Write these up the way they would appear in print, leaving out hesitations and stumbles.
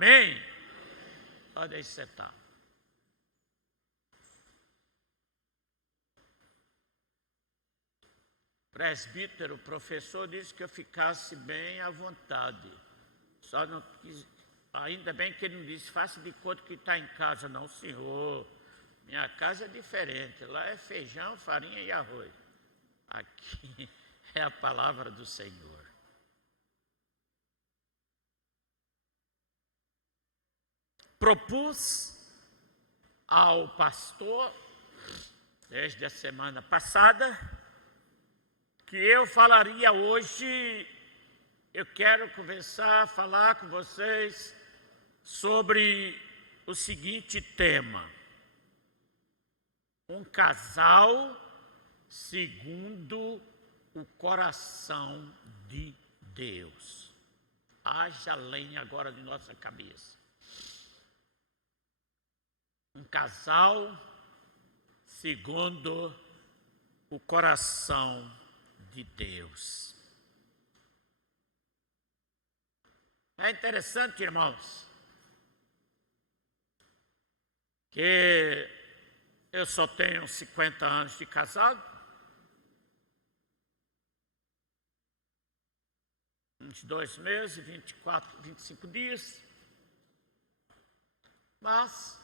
Amém? Podem sentar. Presbítero, o professor disse que eu ficasse bem à vontade. Só não quis, ainda bem que ele não disse, faça de conta que está em casa. Não, senhor. Minha casa é diferente. Lá é feijão, farinha e arroz. Aqui é a palavra do Senhor. Propus ao pastor, desde a semana passada, que eu falaria hoje, eu quero falar com vocês sobre o seguinte tema: um casal segundo o coração de Deus. Haja lenha agora de nossa cabeça. Um casal segundo o coração de Deus. É interessante, irmãos, que eu só tenho 50 anos de casado, uns 2 meses, 24, 25 dias, mas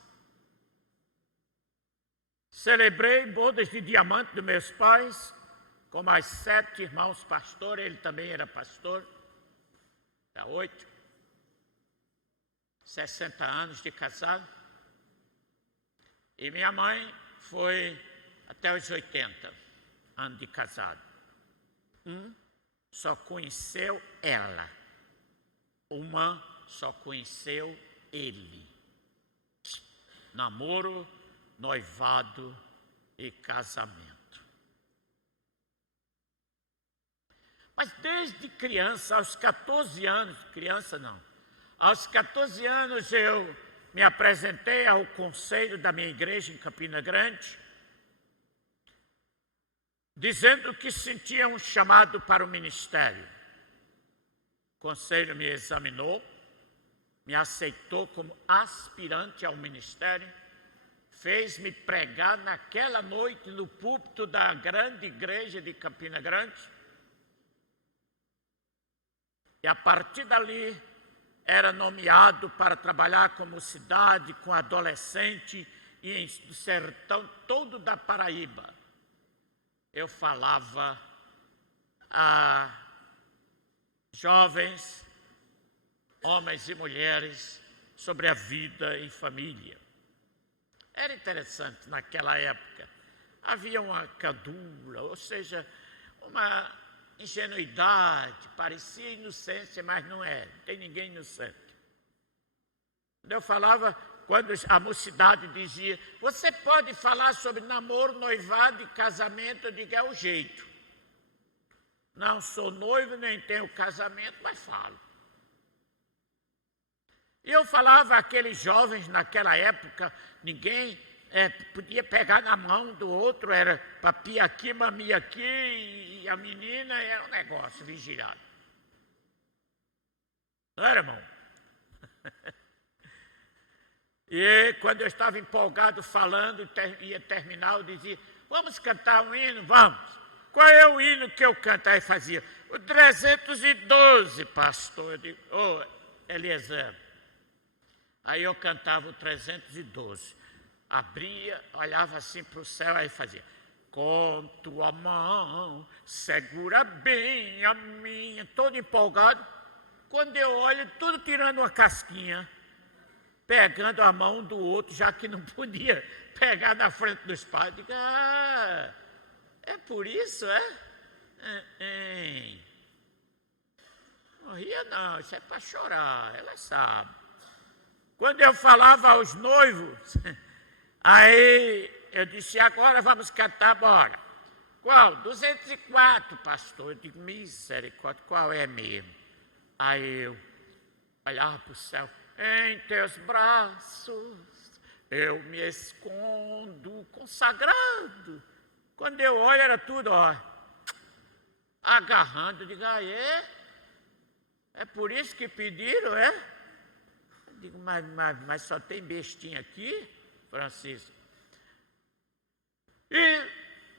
celebrei bodas de diamante dos meus pais, com mais 7 irmãos pastores, ele também era pastor, há 8, 60 anos de casado. E minha mãe foi até os 80 anos de casado. Só conheceu ela. Uma só conheceu ele. Namoro, noivado e casamento. Mas desde criança, aos 14 anos, aos 14 anos eu me apresentei ao conselho da minha igreja em Campina Grande, dizendo que sentia um chamado para o ministério. O conselho me examinou, me aceitou como aspirante ao ministério, fez-me pregar naquela noite no púlpito da grande igreja de Campina Grande. E a partir dali, era nomeado para trabalhar com mocidade, com adolescente e no sertão todo da Paraíba. Eu falava a jovens, homens e mulheres, sobre a vida em família. Era interessante naquela época. Havia uma candura, ou seja, uma ingenuidade, parecia inocência, mas não é, não tem ninguém inocente. Eu falava, quando a mocidade dizia, você pode falar sobre namoro, noivado e casamento? Eu digo, é o jeito. Não sou noivo, nem tenho casamento, mas falo. E eu falava àqueles jovens naquela época, ninguém podia pegar na mão do outro, era papi aqui, mami aqui, e a menina era um negócio vigilado. Não era, irmão? E quando eu estava empolgado falando, ia terminar, eu dizia, vamos cantar um hino? Vamos. Qual é o hino que eu canto? Aí fazia, o 312, pastor. Eu digo, Eliezer. Aí eu cantava o 312. Abria, olhava assim para o céu, aí fazia, com tua mão, segura bem a minha, todo empolgado. Quando eu olho, tudo tirando uma casquinha, pegando a mão do outro, já que não podia pegar na frente dos pais. Digo, é por isso, é? Não ria não, isso é para chorar, ela sabe. Quando eu falava aos noivos, aí eu disse, agora vamos cantar, bora. Qual? 204, pastor. Eu digo, misericórdia, qual é mesmo? Aí eu olhava para o céu, em teus braços eu me escondo consagrado. Quando eu olho era tudo, agarrando. Eu digo, é por isso que pediram, é? Digo, mas só tem bestinha aqui, Francisco? E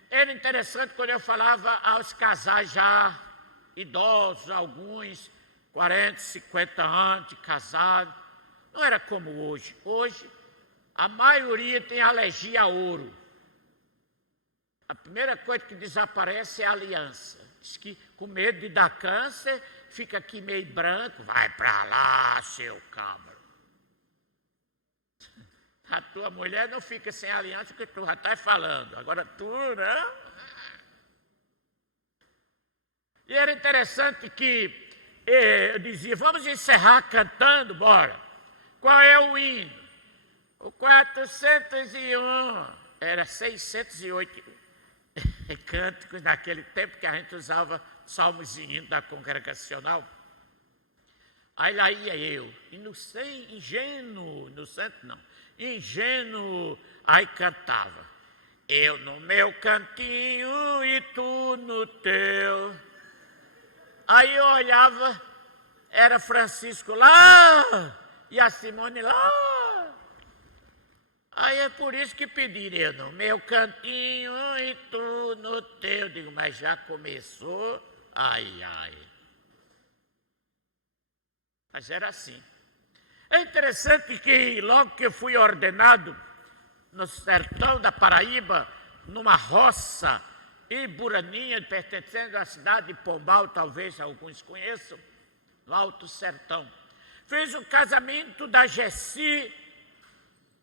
era interessante quando eu falava aos casais já idosos, alguns 40, 50 anos de casado. Não era como hoje. Hoje, a maioria tem alergia a ouro. A primeira coisa que desaparece é a aliança. Diz que com medo de dar câncer, fica aqui meio branco. Vai para lá, seu cabra. A tua mulher não fica sem aliança porque tu já está falando. Agora tu, né? E era interessante que eu dizia, vamos encerrar cantando, bora. Qual é o hino? O 401. Era 608 cânticos naquele tempo que a gente usava salmos e hinos da congregacional. Aí lá ia eu, ingênuo, aí cantava. Eu no meu cantinho e tu no teu. Aí eu olhava, era Francisco lá e a Simone lá. Aí é por isso que pediram eu no meu cantinho e tu no teu. Eu digo, mas já começou, ai. Mas era assim. É interessante que logo que eu fui ordenado no sertão da Paraíba, numa roça iburaninha, pertencendo à cidade de Pombal, talvez alguns conheçam, no Alto Sertão. Fiz o casamento da Gessi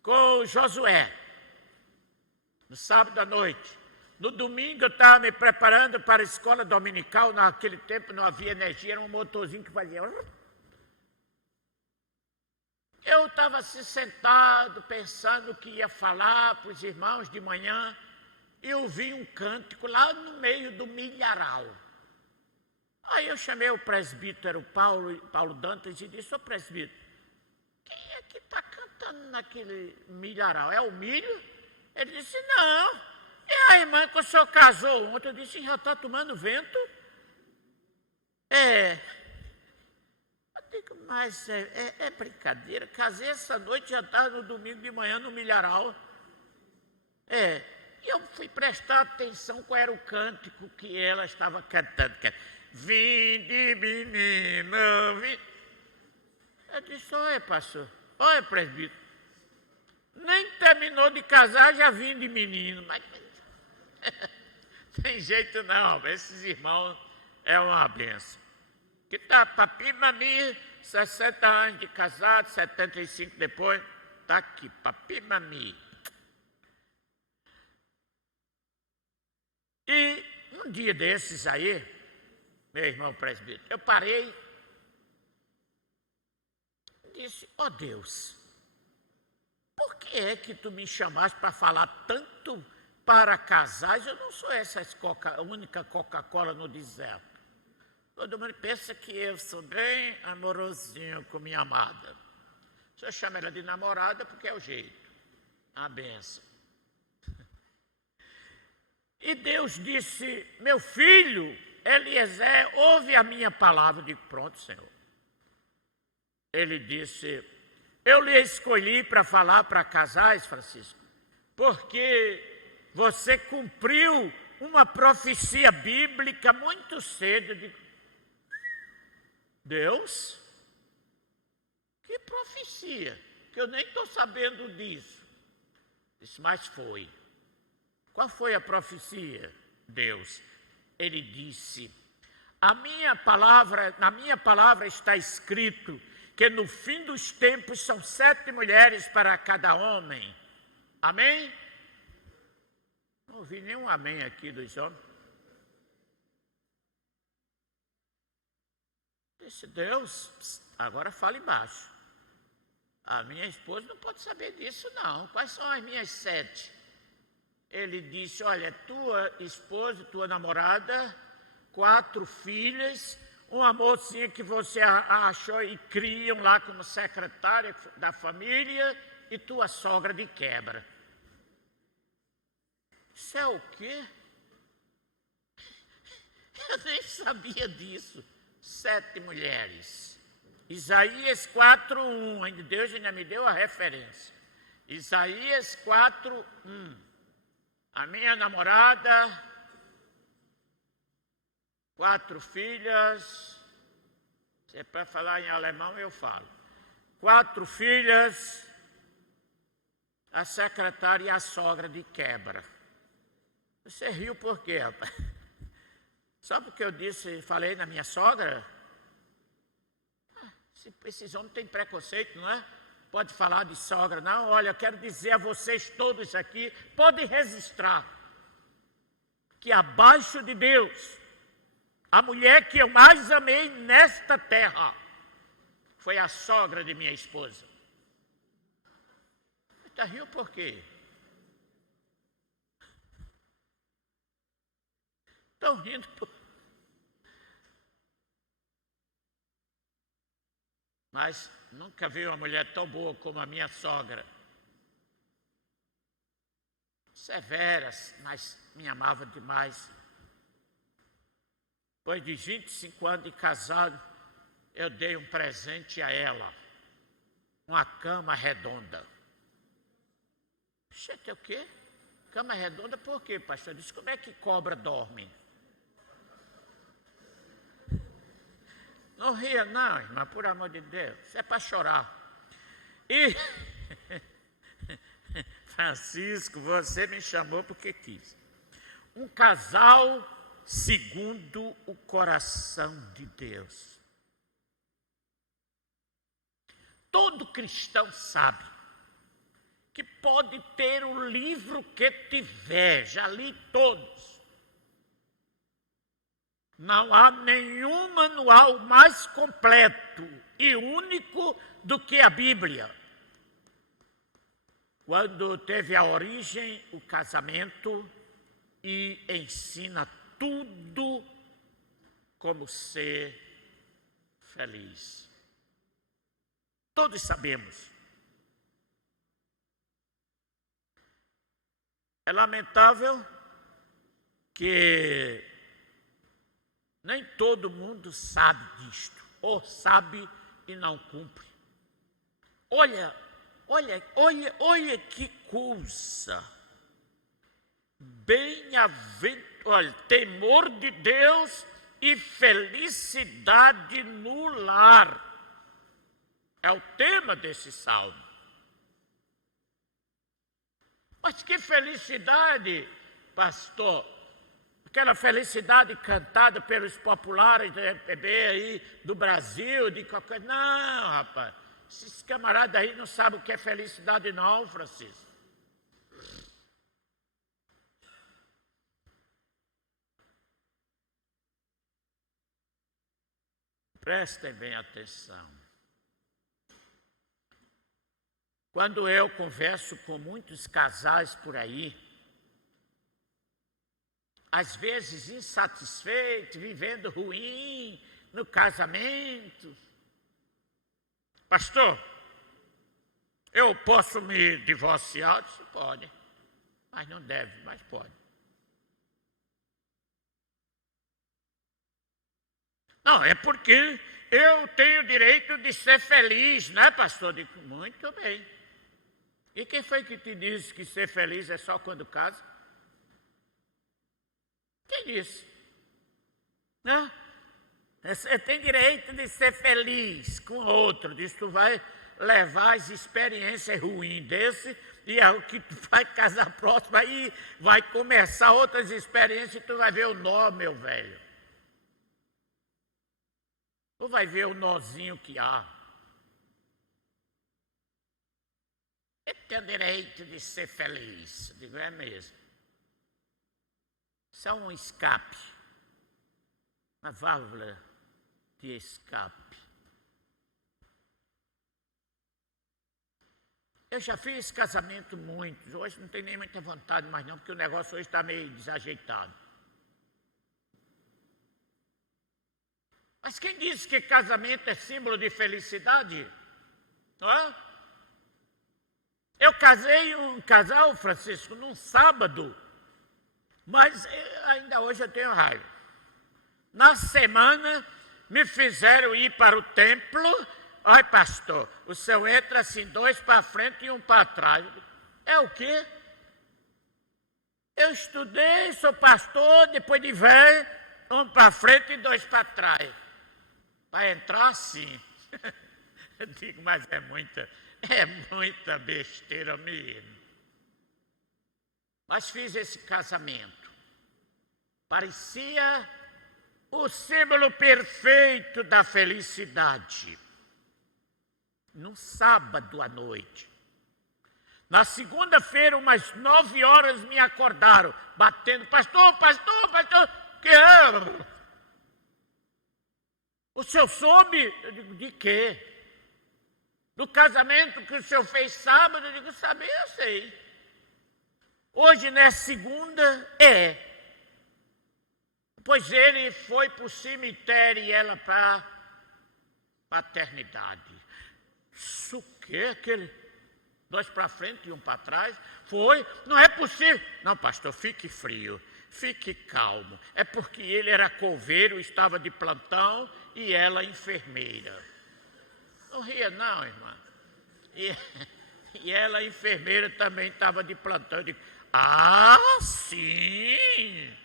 com o Josué, no sábado à noite. No domingo eu estava me preparando para a escola dominical, naquele tempo não havia energia, era um motorzinho que fazia... Eu estava assim sentado, pensando que ia falar para os irmãos de manhã, e ouvi um cântico lá no meio do milharal. Aí eu chamei o presbítero Paulo Dantas e disse, ô presbítero, quem é que está cantando naquele milharal? É o milho? Ele disse, não, é a irmã que o senhor casou ontem. Eu disse, já está tomando vento? Mas é brincadeira, casei essa noite, já estava no domingo de manhã no milharal. E eu fui prestar atenção qual era o cântico que ela estava cantando. Vinde, menino, vinde. Eu disse, olha pastor, olha presbítero, nem terminou de casar, já vim de menino. Mas tem jeito não, esses irmãos é uma benção. Que tá, papi, mami, 60 anos de casado, 75 depois, tá aqui, papi, mami. E um dia desses aí, meu irmão presbítero, eu parei e disse, ó Deus, por que é que tu me chamaste para falar tanto para casais? Eu não sou essa única Coca-Cola no deserto. Todo mundo pensa que eu sou bem amorosinho com minha amada. O senhor chama ela de namorada porque é o jeito. A benção. E Deus disse, meu filho, Eliezer, ouve a minha palavra. Eu digo, pronto, Senhor. Ele disse, eu lhe escolhi para falar para casais, Francisco, porque você cumpriu uma profecia bíblica muito cedo. Eu digo, Deus? Que profecia? Que eu nem estou sabendo disso. Disse, mas foi. Qual foi a profecia? Deus. Ele disse, na minha palavra está escrito que no fim dos tempos são 7 mulheres para cada homem. Amém? Não ouvi nenhum amém aqui dos homens. Disse, Deus, agora fala embaixo. A minha esposa não pode saber disso não. Quais são as minhas 7? Ele disse, olha, tua esposa, tua namorada, 4 filhas, uma mocinha que você achou e criam lá como secretária da família e tua sogra de quebra. Isso é o quê? Eu nem sabia disso. 7 mulheres. Isaías 4:1, ainda Deus ainda me deu a referência. Isaías 4:1. A minha namorada, 4 filhas, se é para falar em alemão eu falo. 4 filhas, a secretária e a sogra de quebra. Você riu por quê, rapaz? Só porque eu falei na minha sogra? Esses homens têm preconceito, não é? Pode falar de sogra, não? Olha, eu quero dizer a vocês todos aqui, podem registrar, que abaixo de Deus, a mulher que eu mais amei nesta terra foi a sogra de minha esposa. Você riu por quê? Estão rindo por... Mas nunca vi uma mulher tão boa como a minha sogra. Severa, mas me amava demais. Depois de 25 anos de casado, eu dei um presente a ela. Uma cama redonda. Você tem o quê? Cama redonda por quê, pastor? Eu disse, como é que cobra dorme? Não ria não, irmã, por amor de Deus. Isso é para chorar. E, Francisco, você me chamou porque quis. Um casal segundo o coração de Deus. Todo cristão sabe que pode ter o livro que tiver, já li todos. Não há nenhum manual mais completo e único do que a Bíblia. Quando teve a origem, o casamento, e ensina tudo como ser feliz. Todos sabemos. É lamentável que nem todo mundo sabe disto, ou sabe e não cumpre. Olha que coisa. Olha, temor de Deus e felicidade no lar. É o tema desse salmo. Mas que felicidade, pastor. Aquela felicidade cantada pelos populares do MPB aí, do Brasil, de qualquer... Não, rapaz. Esses camaradas aí não sabem o que é felicidade não, Francisco. Prestem bem atenção. Quando eu converso com muitos casais por aí, às vezes insatisfeitos, vivendo ruim no casamento. Pastor, eu posso me divorciar? Eu disse, pode, mas não deve, mas pode. Não, é porque eu tenho o direito de ser feliz, né, pastor? Eu digo, muito bem. E quem foi que te disse que ser feliz é só quando casa? Quem disse? Né? Você tem direito de ser feliz com outro. Diz, tu vai levar as experiências ruins desse e é o que tu vai casar próximo, aí vai começar outras experiências e tu vai ver o nó, meu velho. Tu vai ver o nozinho que há. Eu tenho direito de ser feliz. Eu digo, é mesmo. Isso é um escape. Uma válvula de escape. Eu já fiz casamento muitos. Hoje não tenho nem muita vontade mais não, porque o negócio hoje está meio desajeitado. Mas quem disse que casamento é símbolo de felicidade? Não é? Eu casei um casal, Francisco, num sábado, mas ainda hoje eu tenho raiva. Na semana, me fizeram ir para o templo. Olha, pastor, o senhor entra assim, 2 para frente e 1 para trás. É o quê? Eu estudei, sou pastor, depois de velho, 1 para frente e 2 para trás. Para entrar assim. Eu digo, mas é muita besteira mesmo. Mas fiz esse casamento. Parecia o símbolo perfeito da felicidade. Num sábado à noite. Na segunda-feira, umas 9 horas, me acordaram, batendo, pastor, que é? O senhor soube? Eu digo, de quê? Do casamento que o senhor fez sábado? Eu digo, saber, eu sei. Hoje, não é segunda? É. Pois ele foi para o cemitério e ela para a paternidade. Isso o quê? Aquele 2 para frente e 1 para trás? Foi? Não é possível. Não, pastor, fique frio, fique calmo. É porque ele era coveiro, estava de plantão e ela enfermeira. Não ria não, irmã. E ela, enfermeira, também estava de plantão. Eu digo, sim!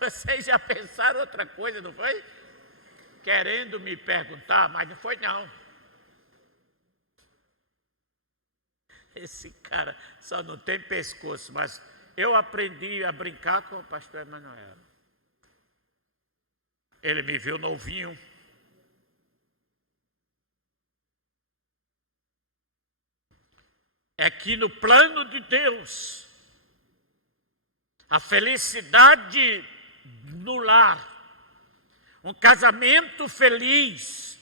Vocês já pensaram outra coisa, não foi? Querendo me perguntar, mas não foi não. Esse cara só não tem pescoço, mas eu aprendi a brincar com o pastor Emanuel. Ele me viu novinho. É que no plano de Deus, a felicidade no lar, um casamento feliz,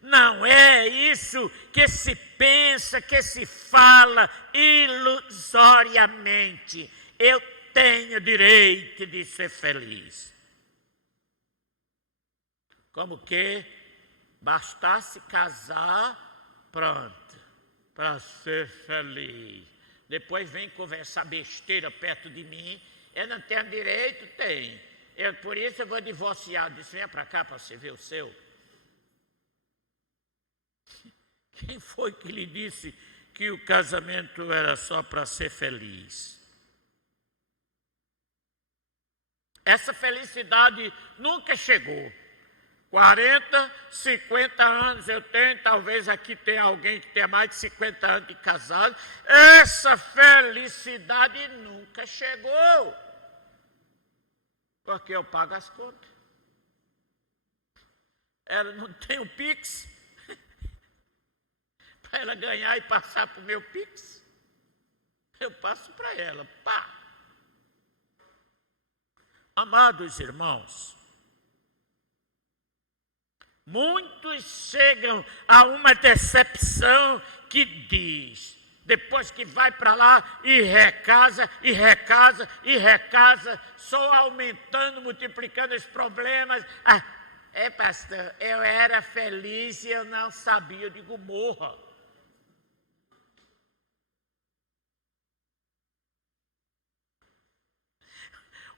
não é isso que se pensa, que se fala ilusoriamente. Eu tenho direito de ser feliz. Como que bastasse casar, pronto, para ser feliz. Depois vem conversar besteira perto de mim. Eu não tenho direito? Tem. Por isso eu vou divorciar. Eu disse, venha para cá para você ver o seu. Quem foi que lhe disse que o casamento era só para ser feliz? Essa felicidade nunca chegou. 40, 50 anos eu tenho, talvez aqui tenha alguém que tenha mais de 50 anos de casado. Essa felicidade nunca chegou. Porque eu pago as contas. Ela não tem um Pix para ela ganhar e passar para o meu Pix. Eu passo para ela. Pá! Amados irmãos, muitos chegam a uma decepção que diz, depois que vai para lá e recasa, só aumentando, multiplicando os problemas. Pastor, eu era feliz e eu não sabia. Eu digo, morra.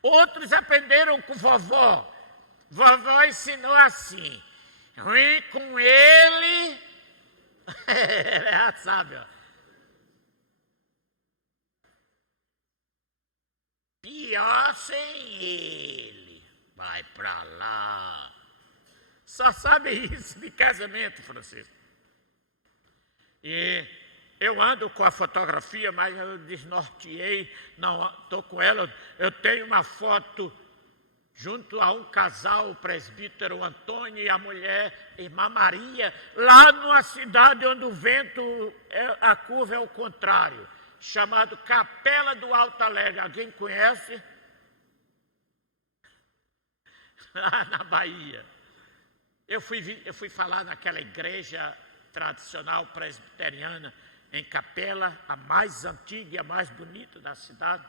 Outros aprenderam com vovó. Vovó ensinou assim, ruim com ele, ela sabe, ó. Pior sem ele, vai pra lá. Só sabe isso de casamento, Francisco. E eu ando com a fotografia, mas eu desnorteei, não estou com ela. Eu tenho uma foto junto a um casal, o presbítero Antônio e a mulher, irmã Maria, lá numa cidade onde o vento, a curva é o contrário, chamado Capela do Alto Alegre. Alguém conhece? Lá na Bahia. Eu fui falar naquela igreja tradicional presbiteriana, em Capela, a mais antiga e a mais bonita da cidade.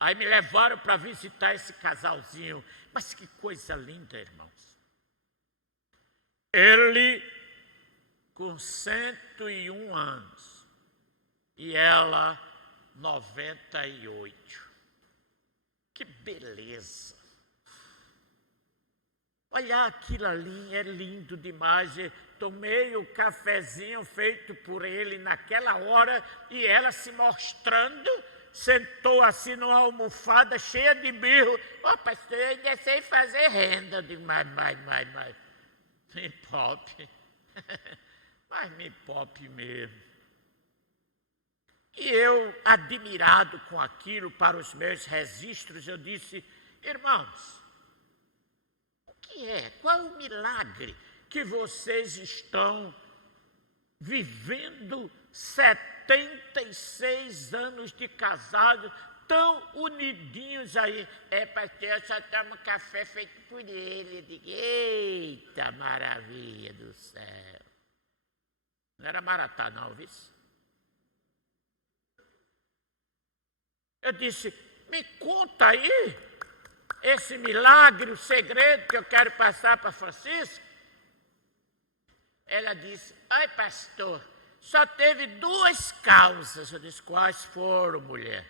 Aí me levaram para visitar esse casalzinho. Mas que coisa linda, irmãos. Ele com 101 anos e ela 98. Que beleza. olha, aquilo ali é lindo demais. Tomei o cafezinho feito por ele naquela hora e ela se mostrando, sentou assim numa almofada cheia de birro. Pastor, eu ainda sei fazer renda. Eu digo, mas, me poupe. Mas me poupe mesmo. E eu, admirado com aquilo, para os meus registros, eu disse, irmãos, o que é? Qual é o milagre que vocês estão vivendo 76 anos de casado, tão unidinhos aí? Pastor, eu só tomo café feito por ele. Eu digo, eita maravilha do céu. Não era Maratá não, viu? Eu disse, me conta aí esse milagre, o segredo que eu quero passar para Francisco. Ela disse, ai pastor, só teve 2 causas. Eu disse, quais foram, mulher?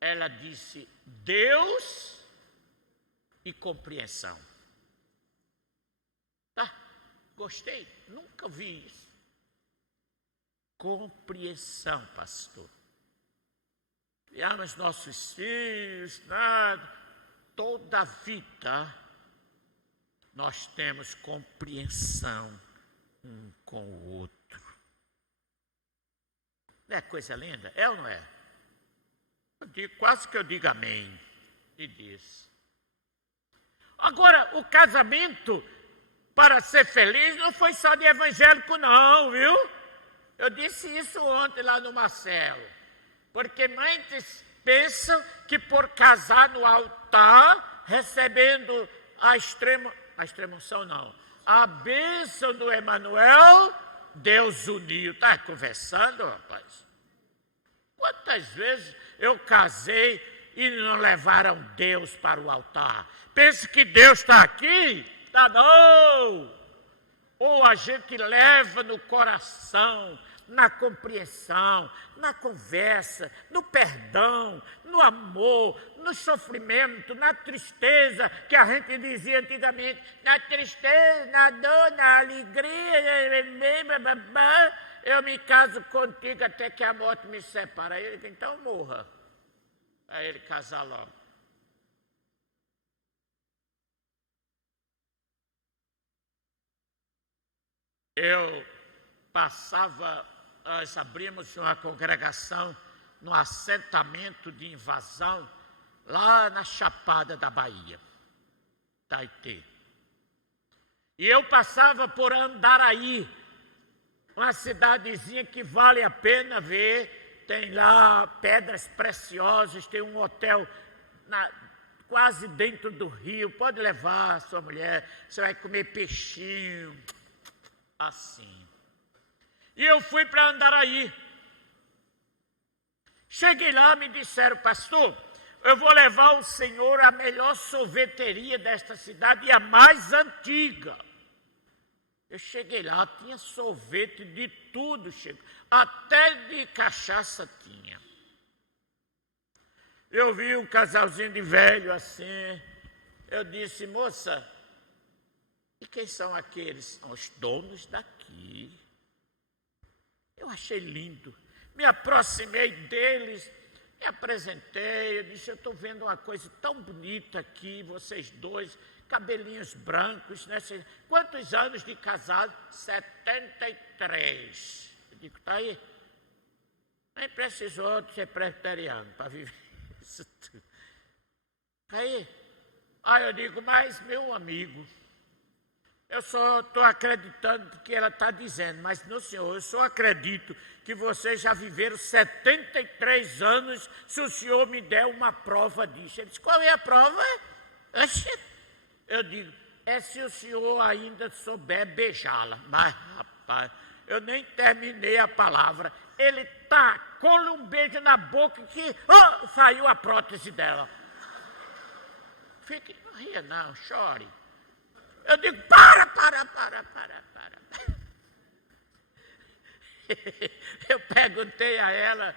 Ela disse, Deus e compreensão. Tá, gostei, nunca vi isso. Compreensão, pastor. Criamos nossos filhos, nada. Toda a vida nós temos compreensão um com o outro. Não é coisa linda? É ou não é? Eu digo, quase que eu digo amém. E diz. Agora, o casamento, para ser feliz, não foi só de evangélico não, viu? Eu disse isso ontem lá no Marcelo. Porque muitos pensam que por casar no altar, recebendo a extrema-unção não, a bênção do Emanuel, Deus uniu. Está conversando, rapaz? Quantas vezes eu casei e não levaram Deus para o altar? Pensa que Deus está aqui? Tá não! Ou a gente leva no coração, na compreensão, na conversa, no perdão, no amor, no sofrimento, na tristeza, que a gente dizia antigamente, na tristeza, na dor, na alegria, eu me caso contigo até que a morte me separe. Aí ele, então morra. Aí ele casar logo. Eu passava, nós abrimos uma congregação no assentamento de invasão, lá na Chapada da Bahia, Taitê. E eu passava por Andaraí, uma cidadezinha que vale a pena ver, tem lá pedras preciosas, tem um hotel quase dentro do rio, pode levar a sua mulher, você vai comer peixinho, assim. E eu fui para Andaraí. Cheguei lá, me disseram, pastor, eu vou levar o senhor à melhor sorveteria desta cidade e a mais antiga. Eu cheguei lá, tinha sorvete de tudo, até de cachaça tinha. Eu vi um casalzinho de velho assim, eu disse, moça, e quem são aqueles? São os donos daqui. Eu achei lindo, me aproximei deles, me apresentei, eu disse, eu estou vendo uma coisa tão bonita aqui, vocês dois, cabelinhos brancos, né? Quantos anos de casado? 73. Eu digo, está aí? Nem precisou de ser presbiteriano para viver isso tudo. Está aí? Aí eu digo, mas meu amigo, eu só estou acreditando porque ela está dizendo, mas no senhor, eu só acredito que vocês já viveram 73 anos se o senhor me der uma prova disso. Ele disse, qual é a prova? Eu digo, é se o senhor ainda souber beijá-la. Mas, rapaz, eu nem terminei a palavra. Ele tacou-lhe um beijo na boca que saiu a prótese dela. Fique, não ria não, chore. Eu digo, para. Eu perguntei a ela,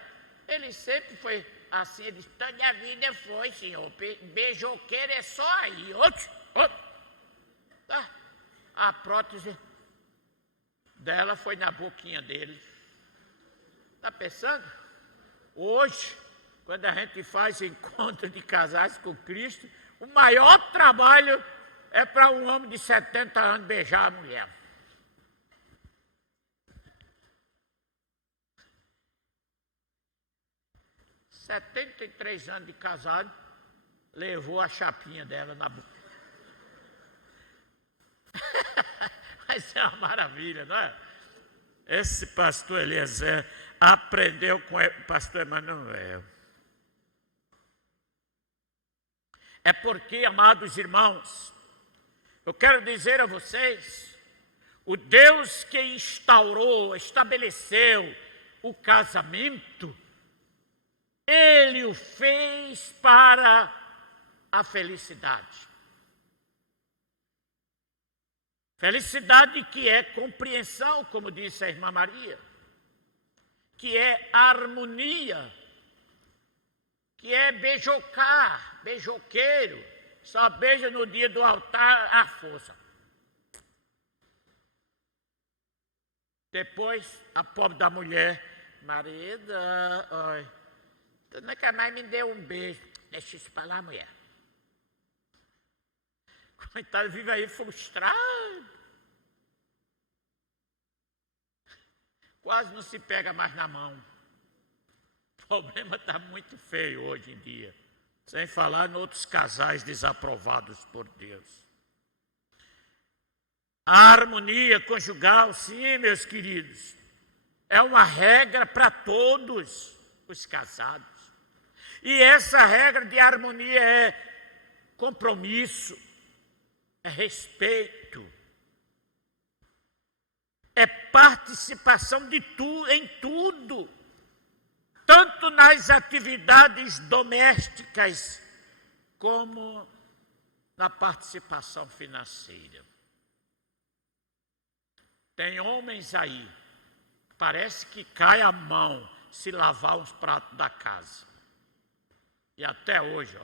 ele sempre foi assim, ele disse, toda a vida foi, senhor, beijoqueiro é só aí, outro. a prótese dela foi na boquinha dele. Está pensando? Hoje, quando a gente faz encontro de casais com Cristo, o maior trabalho é para um homem de 70 anos beijar a mulher. – 73 anos de casado, levou a chapinha dela na boca. Mas é uma maravilha, não é? Esse pastor Eliezer aprendeu com o pastor Emanuel. É porque, amados irmãos, eu quero dizer a vocês, o Deus que instaurou, estabeleceu o casamento, Ele o fez para a felicidade. Felicidade que é compreensão, como disse a irmã Maria, que é harmonia, que é beijocar, beijoqueiro, só beija no dia do altar à força. Depois, a pobre da mulher, marido, oi, tu nunca mais me deu um beijo. Deixa isso para lá, mulher. Coitado, vive aí frustrado. Quase não se pega mais na mão. O problema está muito feio hoje em dia. Sem falar em outros casais desaprovados por Deus. A harmonia conjugal, sim, meus queridos, é uma regra para todos os casados. E essa regra de harmonia é compromisso, é respeito, é participação em tudo, tanto nas atividades domésticas como na participação financeira. Tem homens aí, parece que cai a mão se lavar os pratos da casa. E até hoje,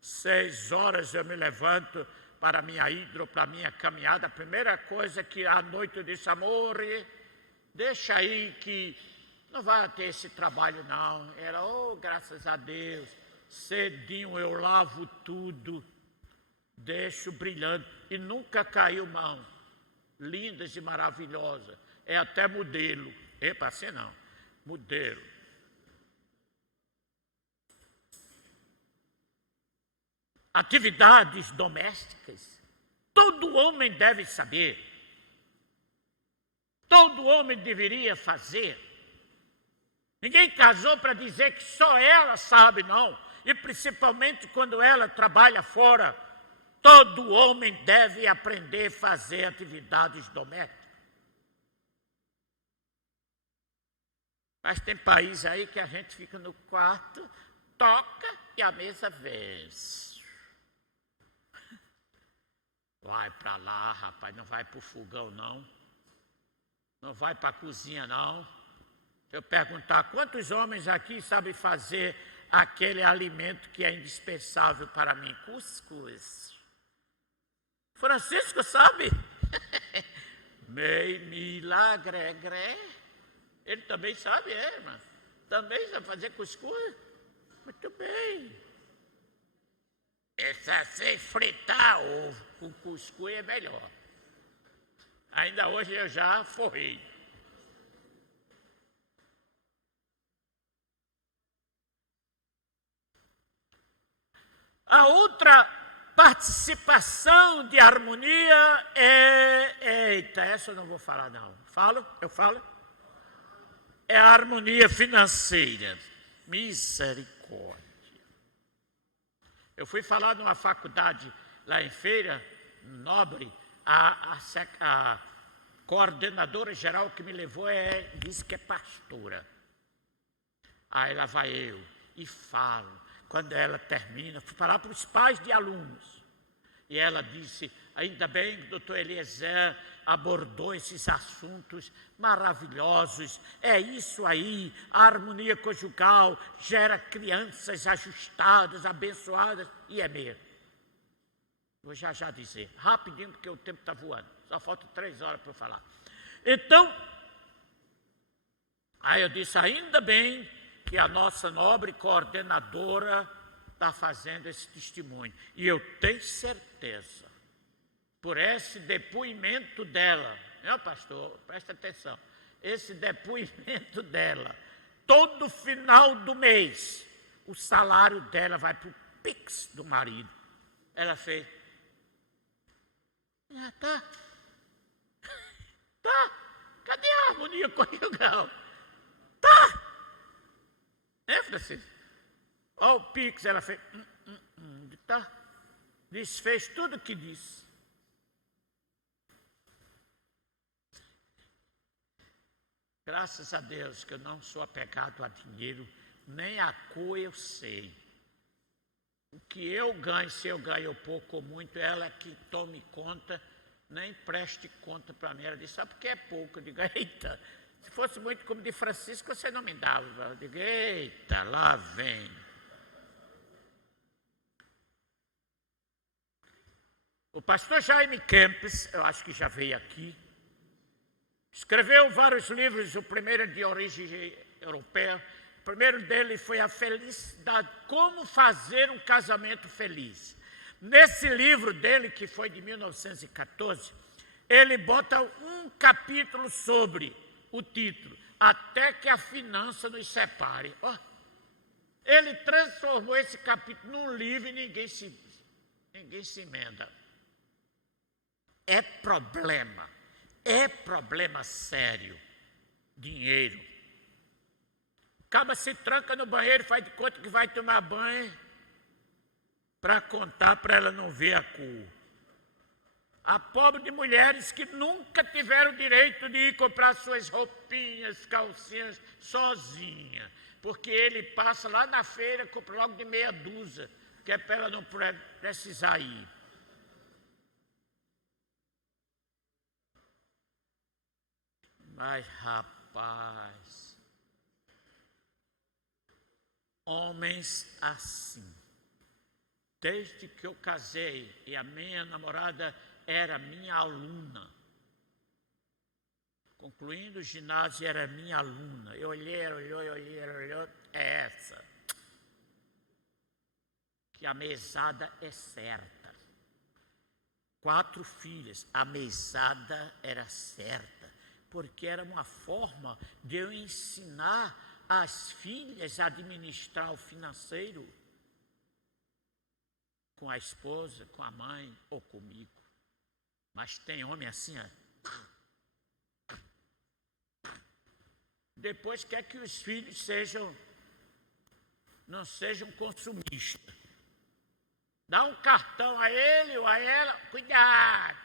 6 horas eu me levanto para minha hidro, para minha caminhada. A primeira coisa que à noite eu disse, amor, deixa aí que não vai ter esse trabalho não. Ela, graças a Deus, cedinho eu lavo tudo, deixo brilhando. E nunca caiu mão. Lindas e maravilhosas. É até modelo. Epa, assim não. Modelo. Atividades domésticas, todo homem deve saber, todo homem deveria fazer. Ninguém casou para dizer que só ela sabe, não. E principalmente quando ela trabalha fora, todo homem deve aprender a fazer atividades domésticas. Mas tem país aí que a gente fica no quarto, toca e a mesa vence. Vai para lá, rapaz, não vai para o fogão, não. Não vai para a cozinha, não. Se eu perguntar, quantos homens aqui sabem fazer aquele alimento que é indispensável para mim? Cuscuz. Francisco sabe? Mei, milagre, ele também sabe, irmã? Também sabe fazer cuscuz? Muito bem. Essa sem fritar ovo com cuscuz é melhor. Ainda hoje eu já forrei. A outra participação de harmonia eita, essa eu não vou falar não. Eu falo? É a harmonia financeira. Misericórdia. Eu fui falar numa faculdade lá em Feira, Nobre, a coordenadora geral que me levou disse que é pastora. Aí lá vai eu e falo. Quando ela termina, fui falar para os pais de alunos. E ela disse, ainda bem que o doutor Eliezer abordou esses assuntos maravilhosos. É isso aí, a harmonia conjugal gera crianças ajustadas, abençoadas, e é mesmo. Vou já dizer, rapidinho, porque o tempo está voando. Só faltam 3 horas para eu falar. Então, aí eu disse, ainda bem que a nossa nobre coordenadora está fazendo esse testemunho. E eu tenho certeza, por esse depoimento dela, meu pastor, presta atenção, esse depoimento dela, todo final do mês, o salário dela vai para o Pix do marido. Ela fez. Tá. Cadê a harmonia conjugal? Tá. Francisco? Olha o Pix, ela fez. Tá. Desfez tudo o que disse. Graças a Deus que eu não sou apegado a dinheiro, nem a cor eu sei. O que eu ganho, se eu ganho pouco ou muito, ela que tome conta, nem preste conta para mim. Ela disse, sabe por que é pouco? Eu digo, eita, se fosse muito como de Francisco, você não me dava. Eu digo, eita, lá vem. O pastor Jaime Kempis, eu acho que já veio aqui, escreveu vários livros, o primeiro é de origem europeia. O primeiro dele foi A Felicidade, Como Fazer um Casamento Feliz. Nesse livro dele, que foi de 1914, ele bota um capítulo sobre o título, Até que a Finança nos Separe. Ele transformou esse capítulo num livro e ninguém se emenda. É problema sério, dinheiro. Acaba se tranca no banheiro, faz de conta que vai tomar banho para contar para ela não ver a cor. A pobre de mulheres que nunca tiveram direito de ir comprar suas roupinhas, calcinhas sozinha, porque ele passa lá na feira, compra logo de meia dúzia, que é para ela não precisar ir. Mas, rapaz, homens assim, desde que eu casei e a minha namorada era minha aluna, concluindo o ginásio, era minha aluna, eu olhei, é essa, que a mesada é certa. 4 filhas, a mesada era certa, porque era uma forma de eu ensinar as filhas a administrar o financeiro com a esposa, com a mãe ou comigo. Mas tem homem assim, depois quer que os filhos não sejam consumistas. Dá um cartão a ele ou a ela, cuidado.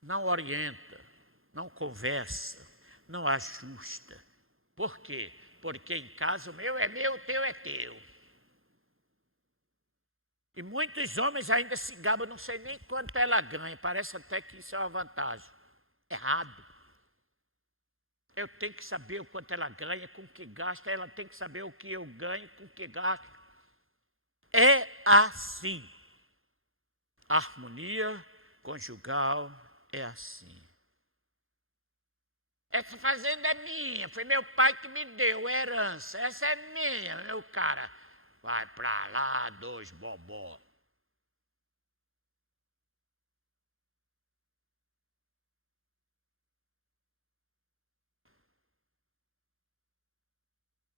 Não orienta, não conversa, não ajusta. Por quê? Porque em casa o meu é meu, o teu é teu. E muitos homens ainda se gabam, não sei nem quanto ela ganha, parece até que isso é uma vantagem. Errado. Eu tenho que saber o quanto ela ganha, com o que gasta, ela tem que saber o que eu ganho, com o que gasto. É assim. A harmonia conjugal é assim. Essa fazenda é minha, foi meu pai que me deu herança. Essa é minha, meu cara. Vai pra lá, 2 bobó.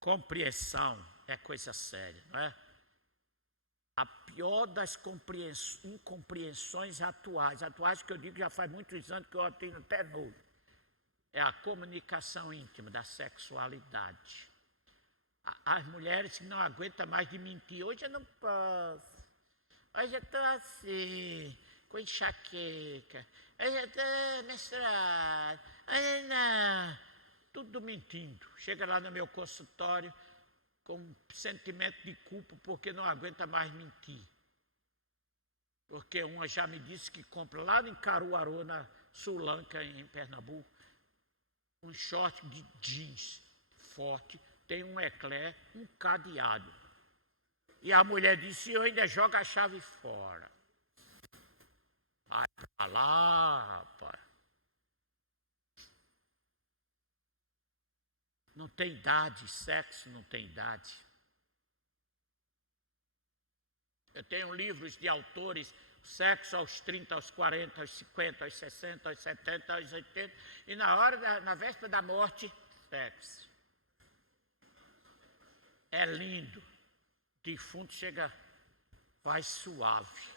Compreensão é coisa séria, não é? A pior das incompreensões atuais que eu digo já faz muitos anos que eu tenho até novo, é a comunicação íntima da sexualidade. As mulheres que não aguentam mais de mentir, hoje eu não posso, hoje eu estou assim, com enxaqueca, hoje eu estou menstruada, hoje não, tudo mentindo. Chega lá no meu consultório com um sentimento de culpa porque não aguenta mais mentir. Porque uma já me disse que compra lá em Caruaru, na Sulanca, em Pernambuco, um short de jeans forte, tem um eclair, um cadeado. E a mulher disse, eu ainda jogo a chave fora. Vai pra lá, rapaz. Não tem idade, sexo não tem idade. Eu tenho livros de autores, sexo aos 30, aos 40, aos 50, aos 60, aos 70, aos 80, e na véspera da morte, sexo. É lindo. O defunto chega, vai suave.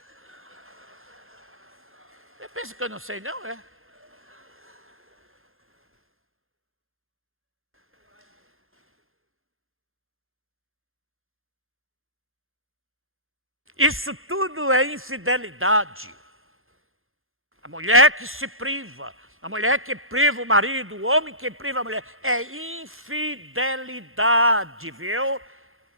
Você pensa que eu não sei não, é? Isso tudo é infidelidade. A mulher que se priva, a mulher que priva o marido, o homem que priva a mulher, é infidelidade, viu?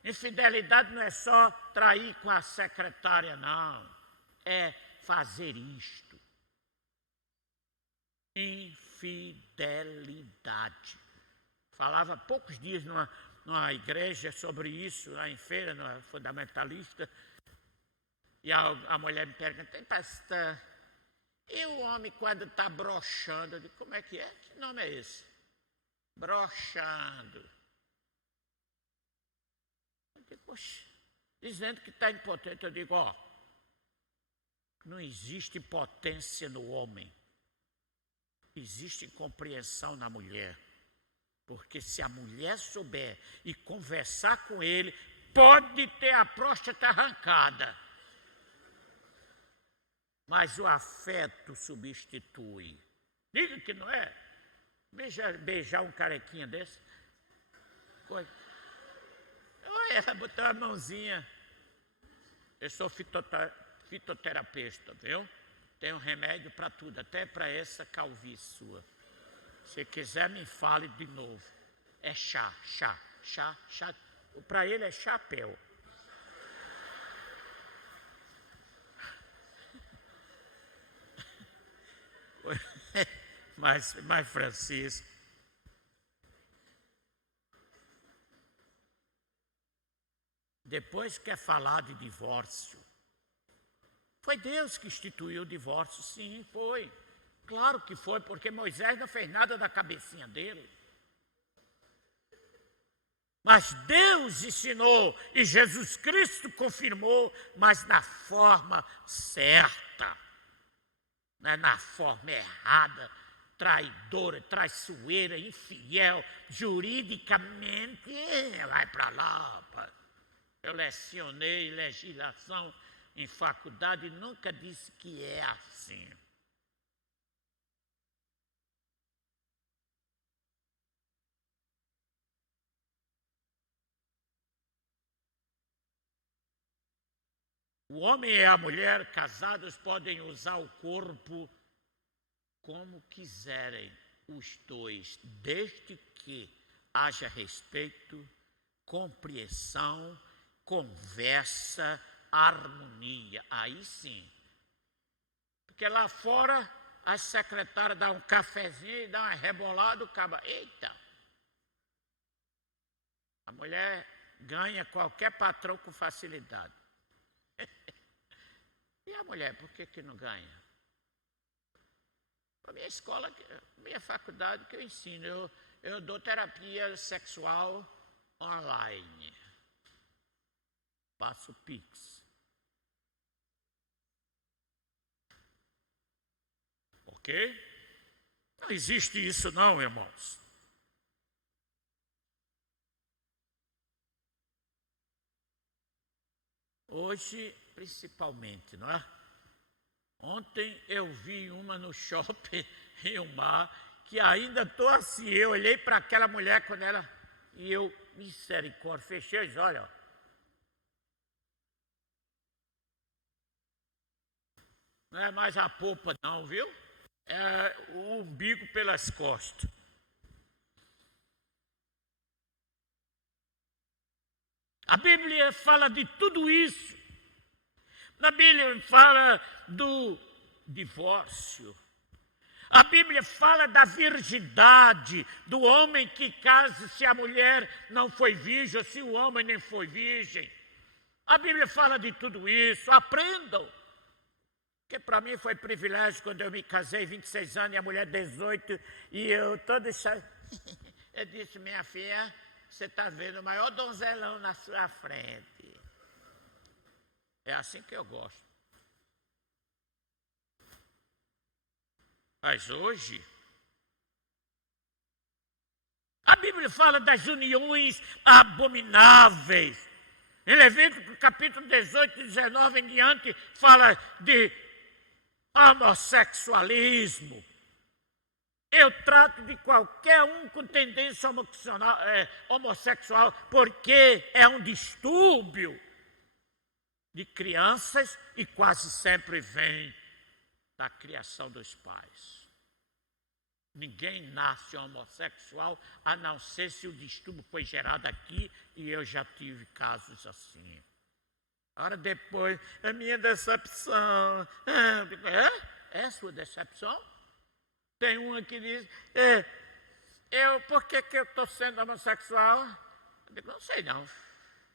Infidelidade não é só trair com a secretária, não. É fazer isto. Infidelidade. Falava há poucos dias numa igreja sobre isso, lá em feira, no fundamentalista. E a mulher me pergunta, pastor, e o homem quando está broxando? Eu digo, como é que é? Que nome é esse? Broxando. Eu digo, poxa, dizendo que está impotente. Eu digo, ó, não existe potência no homem. Existe incompreensão na mulher. Porque se a mulher souber e conversar com ele, pode ter a próstata arrancada. Mas o afeto substitui. Diga que não é. Beijar um carequinha desse. Olha, ela botou a mãozinha. Eu sou fitoterapeuta, viu? Tenho remédio para tudo, até para essa calvície sua. Se quiser, me fale de novo. É chá. Para ele é chapéu. Mas Francisco, depois quer falar de divórcio. Foi Deus que instituiu o divórcio, sim, foi. Claro que foi, porque Moisés não fez nada da cabecinha dele. Mas Deus ensinou e Jesus Cristo confirmou, mas na forma certa. Não é na forma errada, traidora, traiçoeira, infiel, juridicamente, vai para lá, rapaz. Eu lecionei legislação em faculdade e nunca disse que é assim. O homem e a mulher casados podem usar o corpo como quiserem, os dois, desde que haja respeito, compreensão, conversa, harmonia. Aí sim. Porque lá fora, a secretária dá um cafezinho e dá uma rebolada, o caba, eita! A mulher ganha qualquer patrão com facilidade. E a mulher, por que não ganha? A minha escola, minha faculdade que eu ensino, eu dou terapia sexual online. Passo Pix. Ok? Não existe isso não, irmãos. Hoje, principalmente, não é? Ontem eu vi uma no shopping em Mar, que ainda estou assim, eu olhei para aquela mulher quando ela, e eu, misericórdia, fechei os olhos, ó. Não é mais a polpa não, viu? É o umbigo pelas costas. A Bíblia fala de tudo isso. Na Bíblia fala do divórcio. A Bíblia fala da virgindade, do homem que casa se a mulher não foi virgem, ou se o homem nem foi virgem. A Bíblia fala de tudo isso, aprendam. Porque para mim foi privilégio quando eu me casei, 26 anos, e a mulher 18, e eu todo eu disse, minha filha, você está vendo o maior donzelão na sua frente. É assim que eu gosto. Mas hoje, a Bíblia fala das uniões abomináveis. Em Levítico capítulo 18 e 19 em diante, fala de homossexualismo. Eu trato de qualquer um com tendência homossexual, porque é um distúrbio de crianças e quase sempre vem da criação dos pais. Ninguém nasce homossexual, a não ser se o distúrbio foi gerado aqui, e eu já tive casos assim. Agora depois, a minha decepção. É sua decepção? Tem uma que diz, por que eu estou sendo homossexual? Eu digo, não sei não.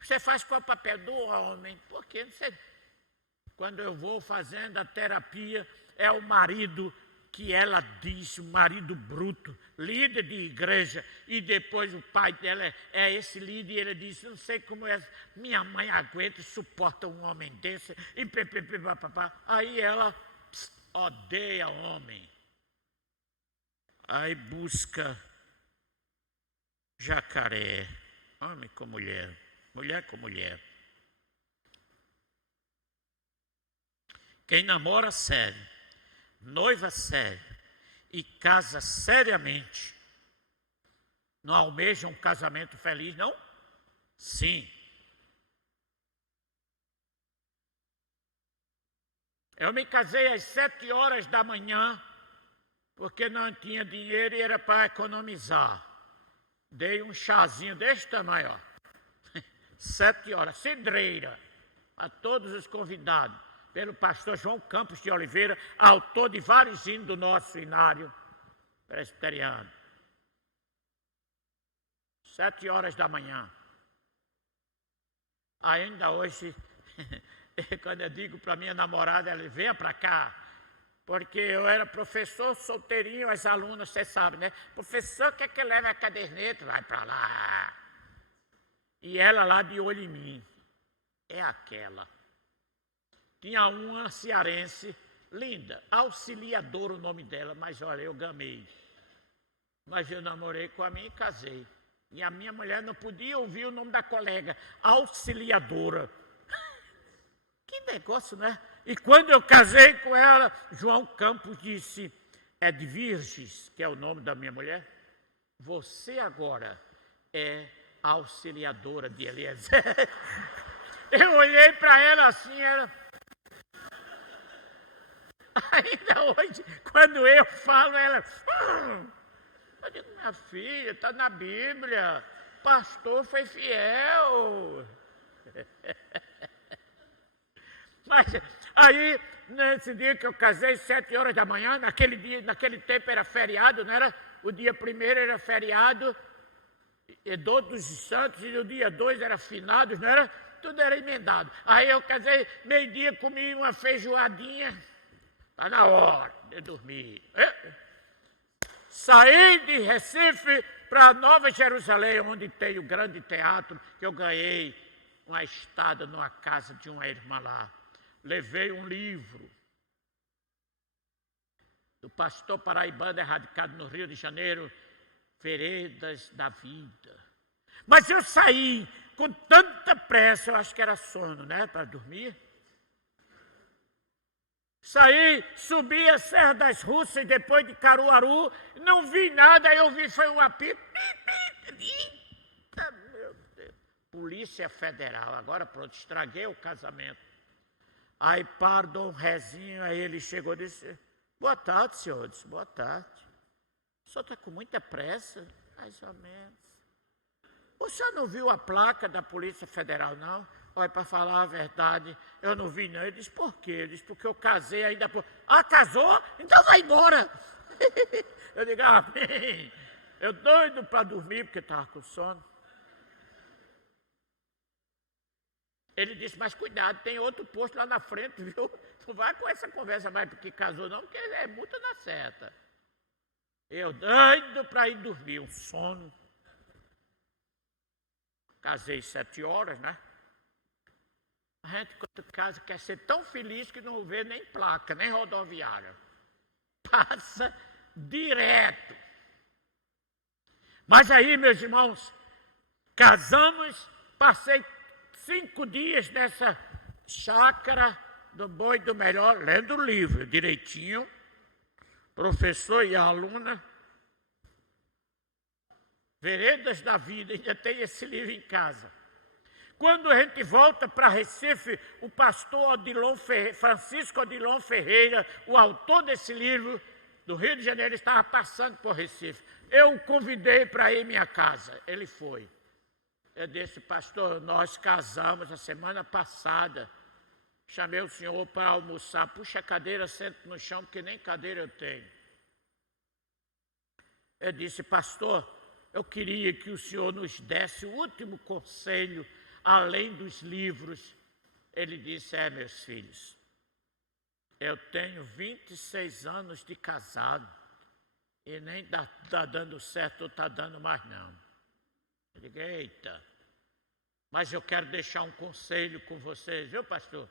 Você faz qual papel do homem? Porque não sei. Quando eu vou fazendo a terapia, é o marido que ela diz, o marido bruto, líder de igreja, e depois o pai dela é esse líder, e ele diz, não sei como é, minha mãe aguenta e suporta um homem desse, e papapá. Aí ela odeia homem. Aí busca jacaré, homem com mulher, mulher com mulher. Quem namora sério, noiva séria e casa seriamente, não almeja um casamento feliz, não? Sim. Eu me casei às 7 horas da manhã, porque não tinha dinheiro e era para economizar. Dei um chazinho desse tamanho, ó. 7 horas, cidreira, a todos os convidados, pelo pastor João Campos de Oliveira, autor de vários hinos do nosso inário presbiteriano. 7 horas da manhã. Ainda hoje, quando eu digo para minha namorada, ela venha para cá, porque eu era professor solteirinho, as alunas, você sabe, né? Professor, quer que leve a caderneta? Vai para lá. E ela lá de olho em mim. É aquela. Tinha uma cearense, linda, Auxiliadora o nome dela, mas olha, eu gamei. Mas eu namorei com a minha e casei. E a minha mulher não podia ouvir o nome da colega, Auxiliadora. Que negócio, né? E quando eu casei com ela, João Campos disse, Edvirges, que é o nome da minha mulher, você agora é auxiliadora de Eliezer. Eu olhei para ela assim, ela... Ainda hoje, quando eu falo, ela... Eu digo, minha filha, está na Bíblia, pastor foi fiel. Mas aí, nesse dia que eu casei, 7 horas da manhã, naquele tempo era feriado, não era? O dia 1º era feriado, e todos os santos, e o dia 2 era finados, não era? Tudo era emendado. Aí eu casei, meio-dia, comi uma feijoadinha, está na hora de dormir. Saí de Recife para Nova Jerusalém, onde tem o grande teatro, que eu ganhei uma estada numa casa de uma irmã lá. Levei um livro do pastor paraibano radicado no Rio de Janeiro, Veredas da Vida. Mas eu saí com tanta pressa, eu acho que era sono, né, para dormir. Saí, subi a Serra das Russas, depois de Caruaru, não vi nada, aí eu vi, foi um apito. Eita, meu Deus. Polícia Federal, agora pronto, estraguei o casamento. Aí paro, dou um rezinho, aí ele chegou e disse, boa tarde, senhor. Eu disse, boa tarde. O senhor está com muita pressa? Mais ou menos. O senhor não viu a placa da Polícia Federal, não? Olha, para falar a verdade, eu não vi não. Ele disse, por quê? Ele disse, porque eu casei ainda... casou? Então vai embora. Eu digo, amém. Eu doido para dormir, porque estava com sono. Ele disse, mas cuidado, tem outro posto lá na frente, viu? Não vai com essa conversa mais porque casou não, porque é multa na certa. Eu doido para ir dormir, um sono. Casei 7 horas, né? A gente, quando casa, quer ser tão feliz que não vê nem placa, nem rodoviária. Passa direto. Mas aí, meus irmãos, casamos, passei 5 dias nessa chácara do bom e do melhor, lendo o livro direitinho, professor e aluna. Veredas da Vida, ainda tem esse livro em casa. Quando a gente volta para Recife, o pastor Francisco Odilon Ferreira, o autor desse livro, do Rio de Janeiro, estava passando por Recife. Eu o convidei para ir à minha casa. Ele foi. Eu disse, pastor, nós casamos a semana passada. Chamei o senhor para almoçar. Puxa a cadeira, senta no chão, porque nem cadeira eu tenho. Eu disse, pastor, eu queria que o senhor nos desse o último conselho, além dos livros. Ele disse, meus filhos, eu tenho 26 anos de casado e nem está dando certo ou está dando mais não. Eu digo, eita, mas eu quero deixar um conselho com vocês, viu, pastor?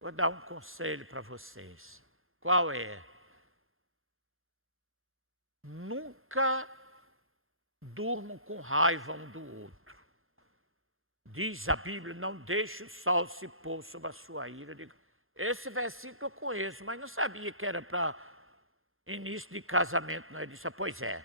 Vou dar um conselho para vocês. Qual é? Nunca durmam com raiva um do outro. Diz a Bíblia, não deixe o sol se pôr sobre a sua ira. Eu digo, esse versículo eu conheço, mas não sabia que era para início de casamento. Não, ele disse, pois é.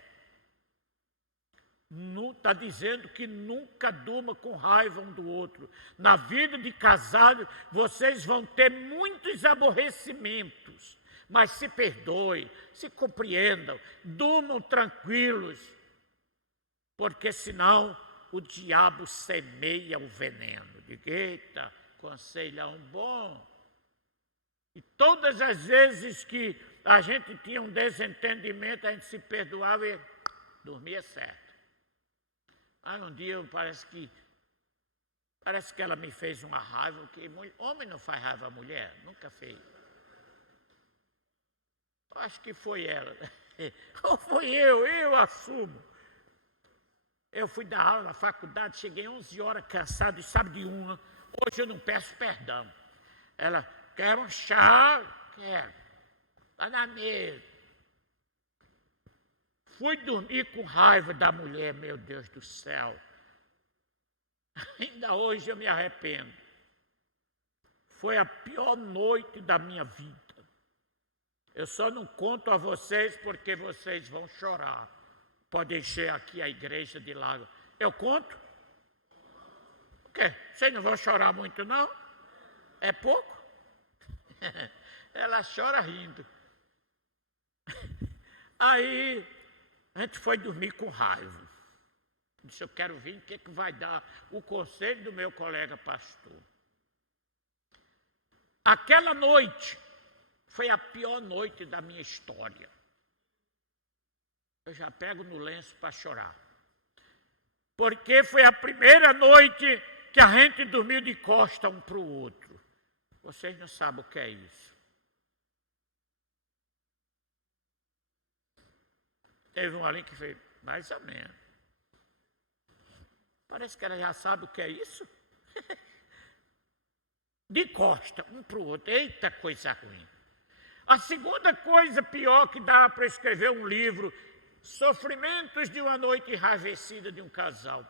Está dizendo que nunca durma com raiva um do outro. Na vida de casado, vocês vão ter muitos aborrecimentos, mas se perdoem, se compreendam, durmam tranquilos, porque senão o diabo semeia o veneno. Diga, eita, conselhão bom. E todas as vezes que a gente tinha um desentendimento, a gente se perdoava e dormia certo. Aí um dia parece que ela me fez uma raiva, porque homem não faz raiva a mulher, nunca fez. Acho que foi ela. Ou foi eu assumo. Eu fui dar aula na faculdade, cheguei 11 horas cansado, e sabe de uma, hoje eu não peço perdão. Ela, quer um chá? Quero. Está na mesa. Fui dormir com raiva da mulher, meu Deus do céu. Ainda hoje eu me arrependo. Foi a pior noite da minha vida. Eu só não conto a vocês porque vocês vão chorar. Pode encher aqui a igreja de lago. Eu conto? O quê? Vocês não vão chorar muito, não? É pouco? Ela chora rindo. Aí a gente foi dormir com raiva. Disse, eu quero ver o que vai dar o conselho do meu colega pastor. Aquela noite foi a pior noite da minha história. Eu já pego no lenço para chorar. Porque foi a primeira noite que a gente dormiu de costa um para o outro. Vocês não sabem o que é isso. Teve um ali que fez, mais ou menos. Parece que ela já sabe o que é isso. De costa, um para o outro. Eita, coisa ruim. A segunda coisa pior que dá para escrever um livro, Sofrimentos de uma Noite Enraivecida de um Casal.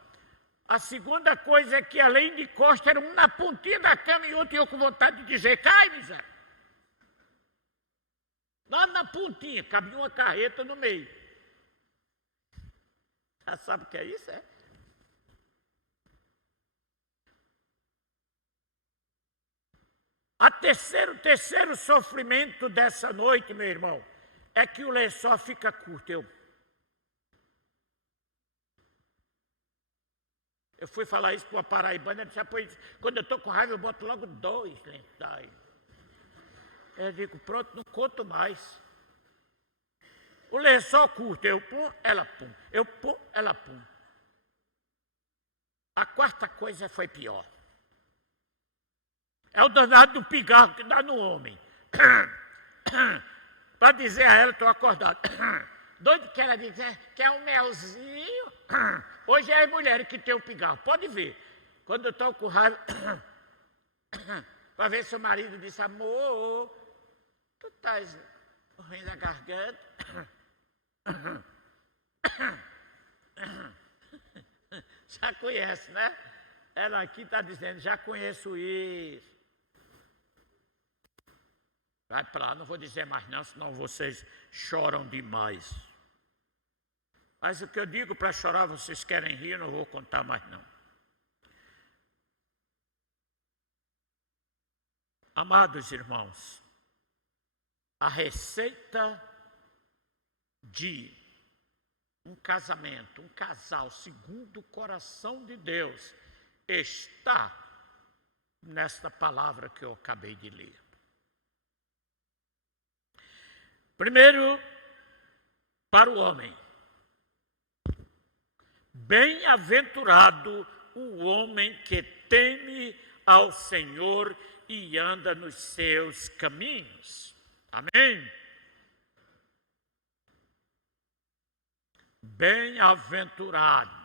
A segunda coisa é que, além de costa, era um na pontinha da cama e outro eu com vontade de dizer, cai, miséria. Lá na pontinha, cabia uma carreta no meio. Já sabe o que é isso, é? O terceiro sofrimento dessa noite, meu irmão, é que o lençol fica curto. Eu fui falar isso para uma paraibana, ela disse, quando eu estou com raiva eu boto logo 2 lençóis. Eu digo, pronto, não conto mais. O lençol curto, eu pum, ela pum. Eu pum, ela pum. A quarta coisa foi pior. É o danado do pigarro que dá no homem. Para dizer a ela, estou acordado. Doido que ela diz, quer um melzinho? Hoje é as mulheres que tem o pigarro, pode ver. Quando eu estou com raiva, para ver se o marido disse, amor, tu estás ruim da garganta? Já conhece, né? Ela aqui está dizendo, já conheço isso. Vai para lá, não vou dizer mais não, senão vocês choram demais. Mas o que eu digo para chorar, vocês querem rir, eu não vou contar mais não. Amados irmãos, a receita de um casamento, um casal segundo o coração de Deus, está nesta palavra que eu acabei de ler. Primeiro, para o homem. Bem-aventurado o homem que teme ao Senhor e anda nos seus caminhos. Amém? Bem-aventurado.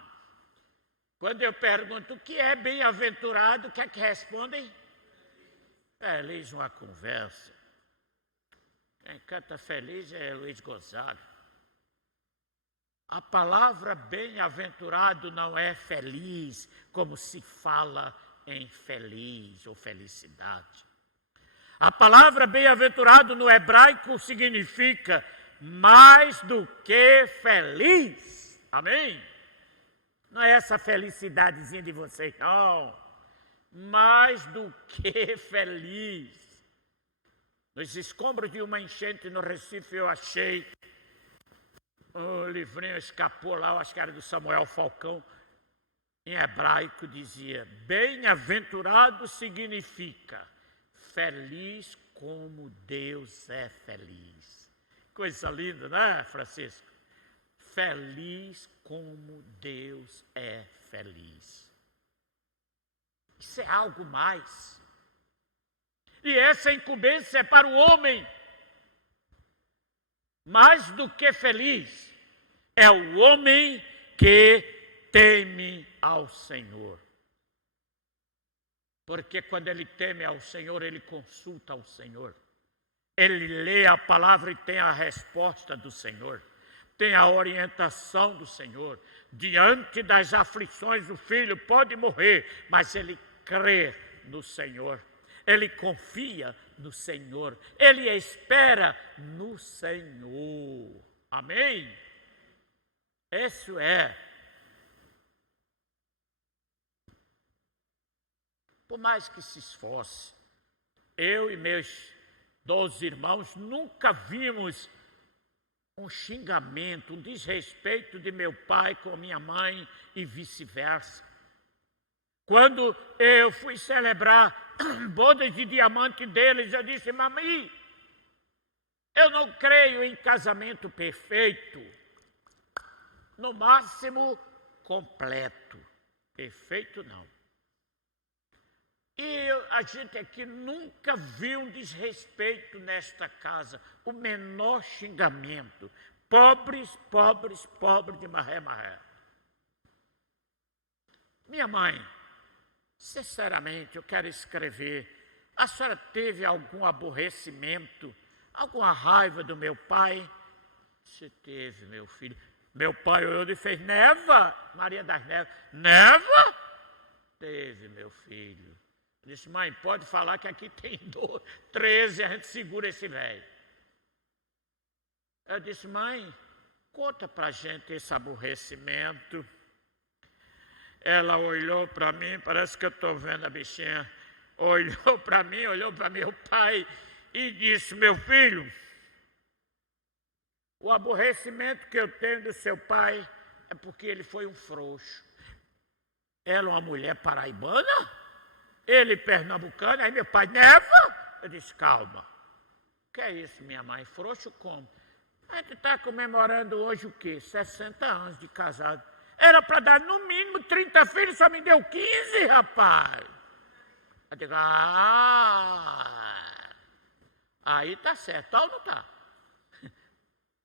Quando eu pergunto o que é bem-aventurado, o que é que respondem? Feliz uma conversa. Quem canta feliz é Luiz Gonzaga. A palavra bem-aventurado não é feliz, como se fala em feliz ou felicidade. A palavra bem-aventurado no hebraico significa mais do que feliz. Amém? Não é essa felicidadezinha de vocês, não. Mais do que feliz. Nos escombros de uma enchente no Recife, eu achei um livrinho, escapou lá, eu acho que era do Samuel Falcão, em hebraico dizia, bem-aventurado significa feliz como Deus é feliz. Coisa linda, né, Francisco? Feliz como Deus é feliz. Isso é algo mais. E essa incumbência é para o homem. Mais do que feliz, é o homem que teme ao Senhor. Porque quando ele teme ao Senhor, ele consulta ao Senhor. Ele lê a palavra e tem a resposta do Senhor. Tem a orientação do Senhor. Diante das aflições, o filho pode morrer, mas ele crê no Senhor. Ele confia no Senhor. Ele espera no Senhor. Amém? Isso é. Por mais que se esforce, eu e meus 12 irmãos nunca vimos um xingamento, um desrespeito de meu pai com minha mãe e vice-versa. Quando eu fui celebrar bodas de diamante deles, eu disse, mami, eu não creio em casamento perfeito, no máximo completo, perfeito não. E a gente aqui nunca viu um desrespeito nesta casa, o menor xingamento, pobres, pobres, pobres de maré, maré. Minha mãe, sinceramente, eu quero escrever, a senhora teve algum aborrecimento, alguma raiva do meu pai? Você teve, meu filho. Meu pai olhou e fez, neva, Maria das Neves, neva? Teve, meu filho. Eu disse, mãe, pode falar que aqui tem 13, a gente segura esse velho. Eu disse, mãe, conta pra gente esse aborrecimento. Ela olhou para mim, parece que eu estou vendo a bichinha, olhou para mim, olhou para meu pai e disse, meu filho, o aborrecimento que eu tenho do seu pai é porque ele foi um frouxo. Ela é uma mulher paraibana, ele pernambucano, aí meu pai, neva? Eu disse, calma. O que é isso, minha mãe? Frouxo como? A gente está comemorando hoje o quê? 60 anos de casado. Era para dar no mínimo 30 filhos, só me deu 15, rapaz. Eu digo, aí tá certo, tal não tá.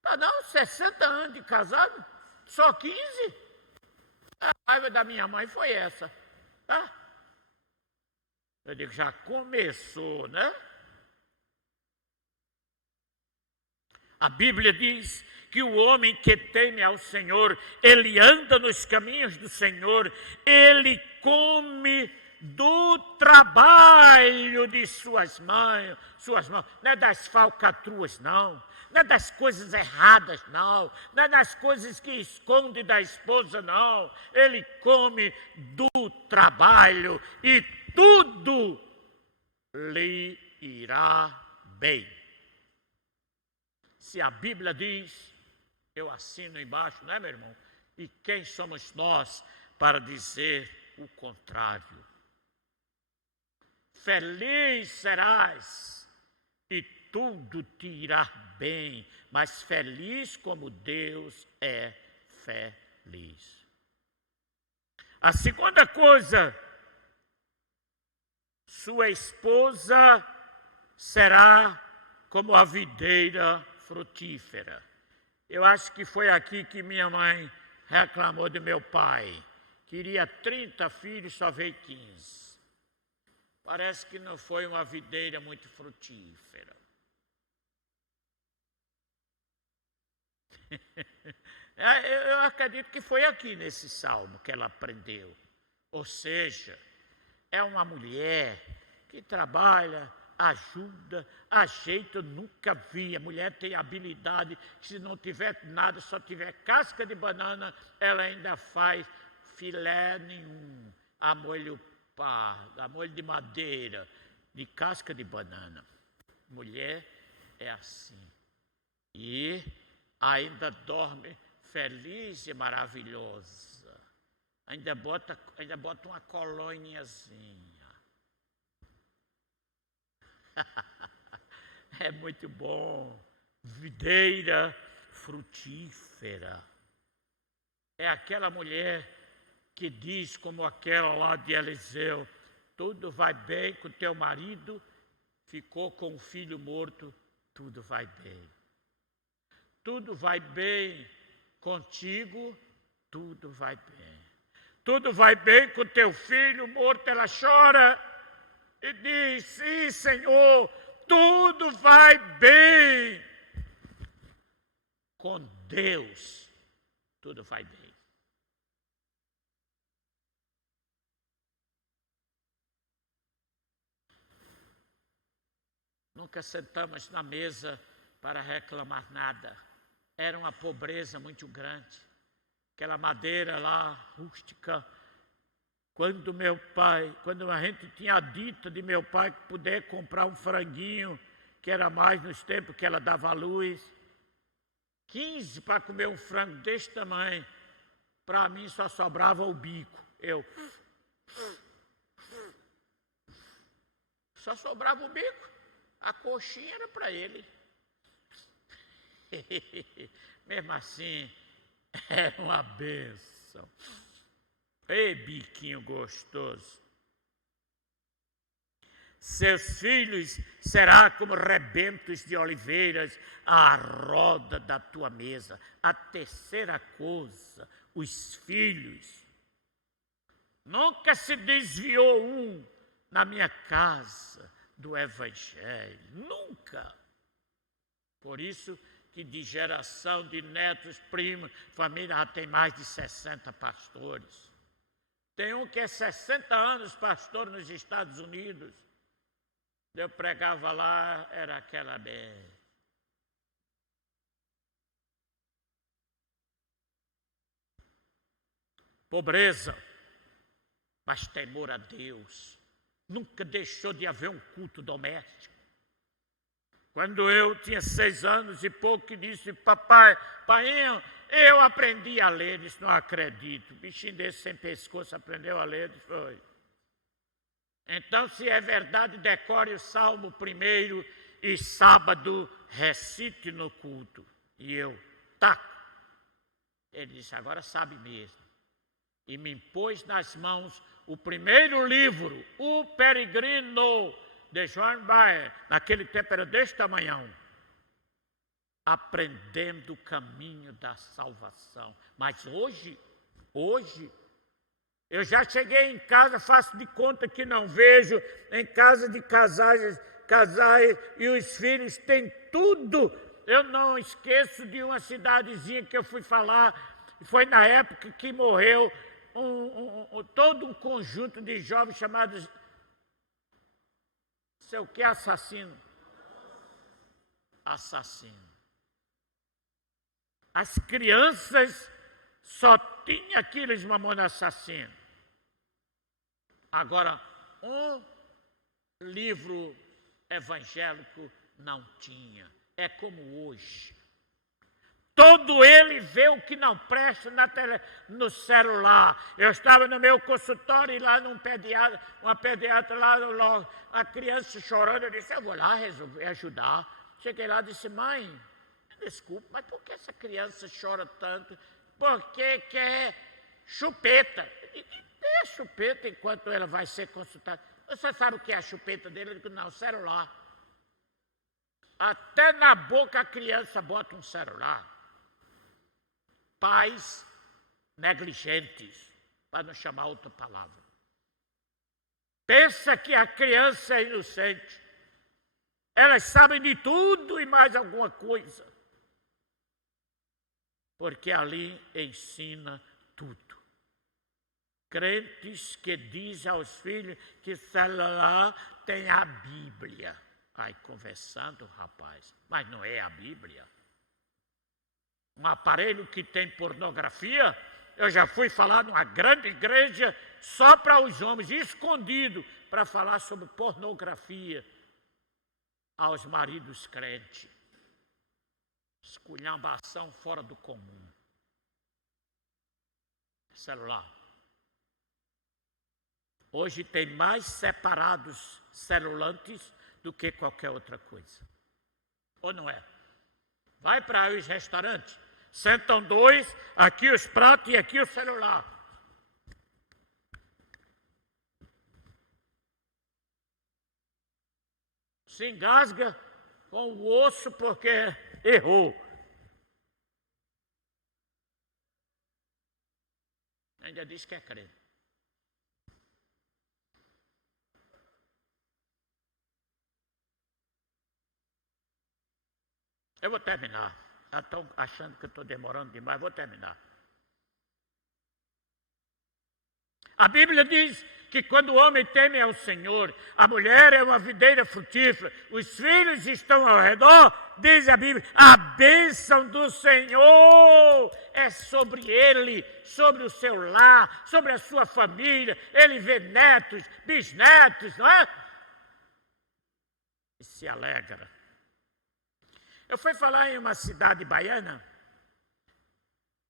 Tá não, 60 anos de casado, só 15? A raiva da minha mãe foi essa, tá? Eu digo, já começou, né? A Bíblia diz que o homem que teme ao Senhor, ele anda nos caminhos do Senhor, ele come do trabalho de suas mãos, não é das falcatruas, não é das coisas erradas, não é das coisas que esconde da esposa, não. Ele come do trabalho e tudo lhe irá bem. Se a Bíblia diz, eu assino embaixo, não é, meu irmão? E quem somos nós para dizer o contrário? Feliz serás e tudo te irá bem, mas feliz como Deus é feliz. A segunda coisa, sua esposa será como a videira frutífera. Eu acho que foi aqui que minha mãe reclamou de meu pai. Queria 30 filhos, só veio 15. Parece que não foi uma videira muito frutífera. Eu acredito que foi aqui nesse salmo que ela aprendeu. Ou seja, é uma mulher que trabalha, ajuda, ajeita. Eu nunca vi. A mulher tem habilidade. Se não tiver nada, só tiver casca de banana, ela ainda faz filé nenhum, a molho pardo, a molho de madeira, de casca de banana. Mulher é assim. E ainda dorme feliz e maravilhosa. Ainda bota uma colôniazinha. É muito bom. Videira frutífera. É aquela mulher que diz, como aquela lá de Eliseu, tudo vai bem com teu marido, ficou com o filho morto, tudo vai bem. Tudo vai bem contigo, tudo vai bem. Tudo vai bem com teu filho morto, ela chora e diz, sim, Senhor, tudo vai bem. Com Deus, tudo vai bem. Nunca sentamos na mesa para reclamar nada. Era uma pobreza muito grande. Aquela madeira lá, rústica. Quando a gente tinha dito de meu pai que puder comprar um franguinho, que era mais nos tempos que ela dava à luz, 15 para comer um frango desse tamanho, para mim só sobrava o bico. Só sobrava o bico. A coxinha era para ele. Mesmo assim, era uma bênção. Ei, biquinho gostoso. Seus filhos serão como rebentos de oliveiras à roda da tua mesa. A terceira coisa, os filhos. Nunca se desviou um na minha casa do Evangelho. Nunca. Por isso que de geração de netos, primos, família já tem mais de 60 pastores. Tem um que é 60 anos pastor nos Estados Unidos. Eu pregava lá, era aquela bem. Pobreza, mas temor a Deus. Nunca deixou de haver um culto doméstico. Quando eu tinha 6 anos e pouco, disse, painho, eu aprendi a ler. Disse, não acredito. Bichinho desse sem pescoço aprendeu a ler. Disse, foi. Então, se é verdade, decore o Salmo 1 e sábado recite no culto. E eu, tá. Ele disse, agora sabe mesmo. E me impôs nas mãos o primeiro livro, O Peregrino, de Joan Baez, naquele tempo era deste tamanhão, aprendendo o caminho da salvação. Mas hoje, eu já cheguei em casa, faço de conta que não vejo, em casa de casais e os filhos têm tudo. Eu não esqueço de uma cidadezinha que eu fui falar, foi na época que morreu todo um conjunto de jovens chamados, sei o que, assassino. As crianças só tinham aqueles mamões assassinos. Agora, um livro evangélico não tinha. É como hoje. Todo ele vê o que não presta no celular. Eu estava no meu consultório e lá uma pediatra lá, a criança chorando, eu disse, eu vou lá resolver ajudar. Cheguei lá e disse, mãe, desculpe, mas por que essa criança chora tanto? Porque quer chupeta. É chupeta enquanto ela vai ser consultada. Você sabe o que é a chupeta dele? Eu digo, não, celular. Até na boca a criança bota um celular. Pais negligentes, para não chamar outra palavra. Pensa que a criança é inocente. Elas sabem de tudo e mais alguma coisa. Porque ali ensina tudo. Crentes que dizem aos filhos que o celular tem a Bíblia. Ai, conversando, rapaz, mas não é a Bíblia. Um aparelho que tem pornografia, eu já fui falar numa grande igreja só para os homens, escondido, para falar sobre pornografia aos maridos crentes. Esculhambação fora do comum. Celular. Hoje tem mais separados celulantes do que qualquer outra coisa. Ou não é? Vai para os restaurantes, sentam dois, aqui os pratos e aqui o celular. Se engasga com o osso porque errou. Ainda diz que é crente. Eu vou terminar. Já estão achando que eu estou demorando demais, vou terminar. A Bíblia diz que quando o homem teme ao Senhor, a mulher é uma videira frutífera, os filhos estão ao redor, diz a Bíblia, a bênção do Senhor é sobre ele, sobre o seu lar, sobre a sua família, ele vê netos, bisnetos, não é? E se alegra. Eu fui falar em uma cidade baiana,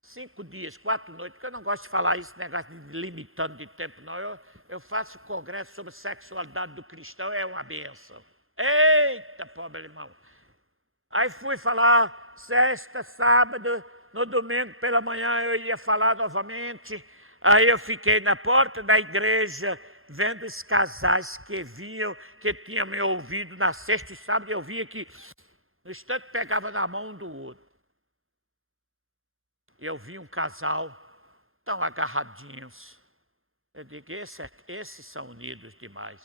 5 dias, 4 noites, porque eu não gosto de falar esse negócio de limitando de tempo, não. Eu faço congresso sobre sexualidade do cristão, é uma bênção. Eita, pobre irmão. Aí fui falar sexta, sábado, no domingo pela manhã eu ia falar novamente. Aí eu fiquei na porta da igreja, vendo os casais que vinham, que tinham me ouvido na sexta e sábado, eu via que no instante pegava na mão um do outro. Eu vi um casal tão agarradinhos. Eu digo, esses são unidos demais.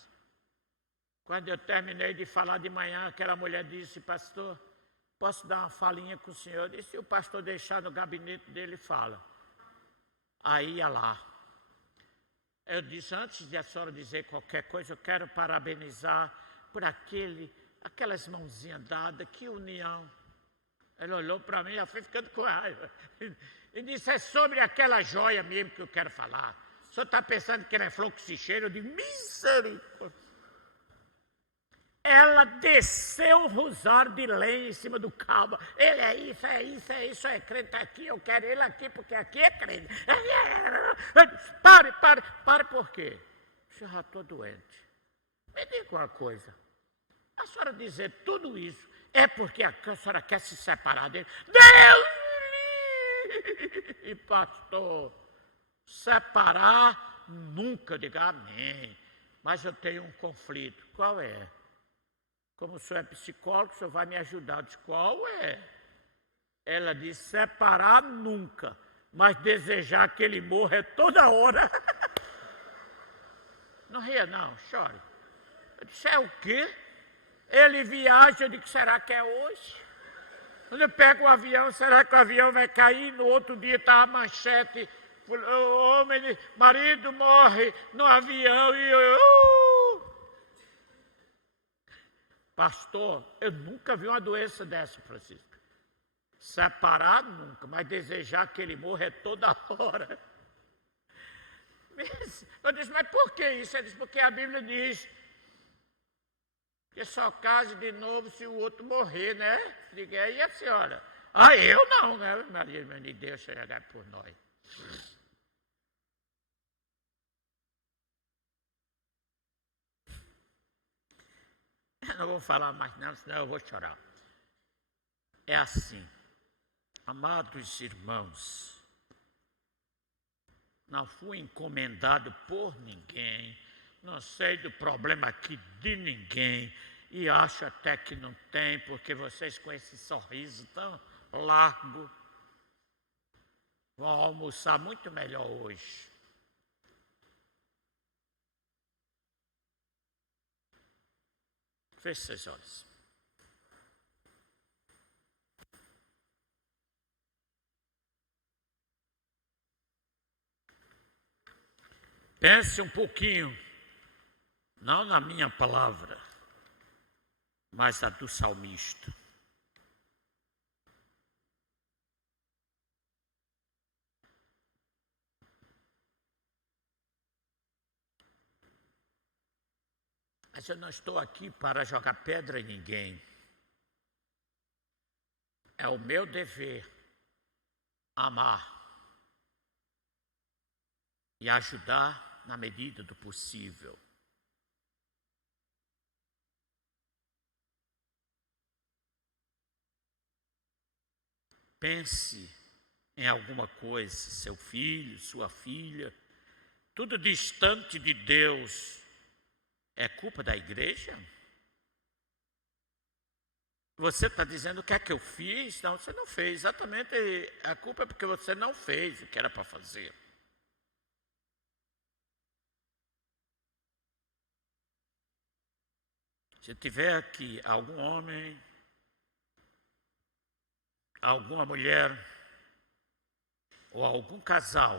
Quando eu terminei de falar de manhã, aquela mulher disse, pastor, posso dar uma falinha com o senhor? E se o pastor deixar no gabinete dele, fala. Aí ia lá. Eu disse, antes de a senhora dizer qualquer coisa, eu quero parabenizar por aquelas mãozinhas dadas, que união. Ela olhou para mim, já foi ficando com raiva. E disse, é sobre aquela joia mesmo que eu quero falar. O senhor está pensando que ela é flor que se cheira? Eu digo, misericórdia. Ela desceu o rosário de lenha em cima do cabo. Ele é isso, é crente aqui, eu quero ele aqui, porque aqui é crente. Pare, por quê? Eu já estou doente. Me diga uma coisa. A senhora dizer tudo isso é porque a senhora quer se separar dele? Deus! E pastor, separar nunca. Eu digo, amém. Mas eu tenho um conflito. Qual é? Como o senhor é psicólogo, o senhor vai me ajudar. Eu disse, qual é? Ela disse, separar nunca, mas desejar que ele morra é toda hora. Não ria não, chore. Eu disse, é o quê? Ele viaja, eu digo, será que é hoje? Quando eu pego o avião, será que o avião vai cair? No outro dia está a manchete, o homem, marido morre no avião e eu... Pastor, eu nunca vi uma doença dessa, Francisco. Separar nunca, mas desejar que ele morra é toda hora. Eu disse, mas por que isso? Ele disse, porque a Bíblia diz que só case de novo se o outro morrer, né? Eu digo, e a senhora? Ah, eu não, né? Maria de Deus chegar por nós. Eu não vou falar mais não, senão eu vou chorar. É assim, amados irmãos, não fui encomendado por ninguém, não sei do problema aqui de ninguém, e acho até que não tem, porque vocês com esse sorriso tão largo vão almoçar muito melhor hoje. Feche seus olhos. Pense um pouquinho, não na minha palavra, mas a do salmista. Mas eu não estou aqui para jogar pedra em ninguém. É o meu dever amar e ajudar na medida do possível. Pense em alguma coisa, seu filho, sua filha, tudo distante de Deus, é culpa da igreja? Você está dizendo o que é que eu fiz? Não, você não fez. Exatamente, a culpa é porque você não fez o que era para fazer. Se tiver aqui algum homem, alguma mulher ou algum casal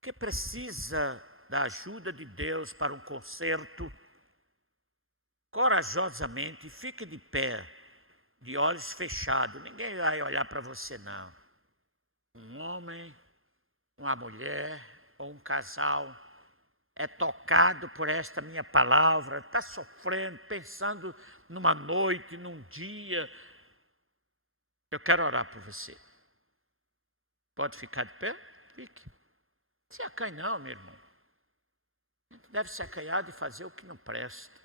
que precisa da ajuda de Deus para um conserto, corajosamente fique de pé, de olhos fechados. Ninguém vai olhar para você, não. Um homem, uma mulher ou um casal é tocado por esta minha palavra, está sofrendo, pensando numa noite, num dia. Eu quero orar por você. Pode ficar de pé? Fique. Não se acanhe não, meu irmão. A gente deve se acanhar de fazer o que não presta.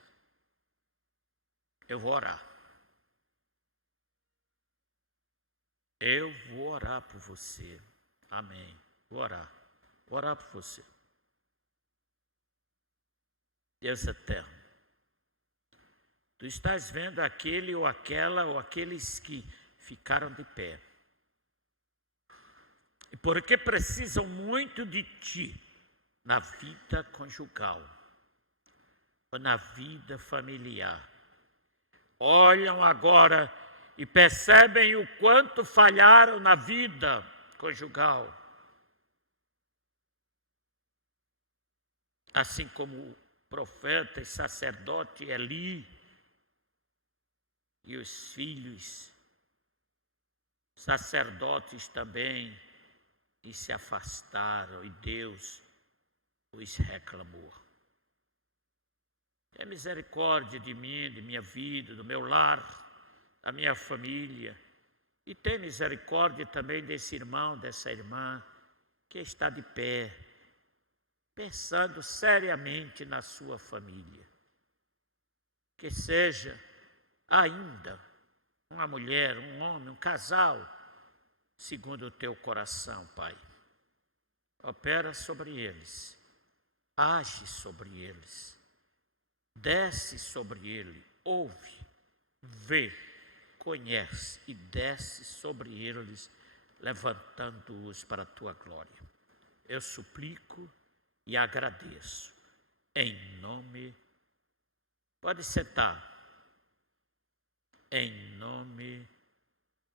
Eu vou orar. Eu vou orar por você. Amém. Vou orar. Vou orar por você. Deus eterno, tu estás vendo aquele ou aquela ou aqueles que ficaram de pé. E porque precisam muito de ti na vida conjugal ou na vida familiar. Olham agora e percebem o quanto falharam na vida conjugal. Assim como o profeta e sacerdote Eli e os filhos sacerdotes também, e se afastaram, e Deus os reclamou. Tenha misericórdia de mim, de minha vida, do meu lar, da minha família, e tenha misericórdia também desse irmão, dessa irmã, que está de pé, pensando seriamente na sua família. Que seja ainda uma mulher, um homem, um casal, segundo o teu coração, Pai. opera sobre eles, age sobre eles, desce sobre ele, ouve, vê, conhece e desce sobre eles, levantando-os para a tua glória. Eu suplico e agradeço, em nome, pode sentar, em nome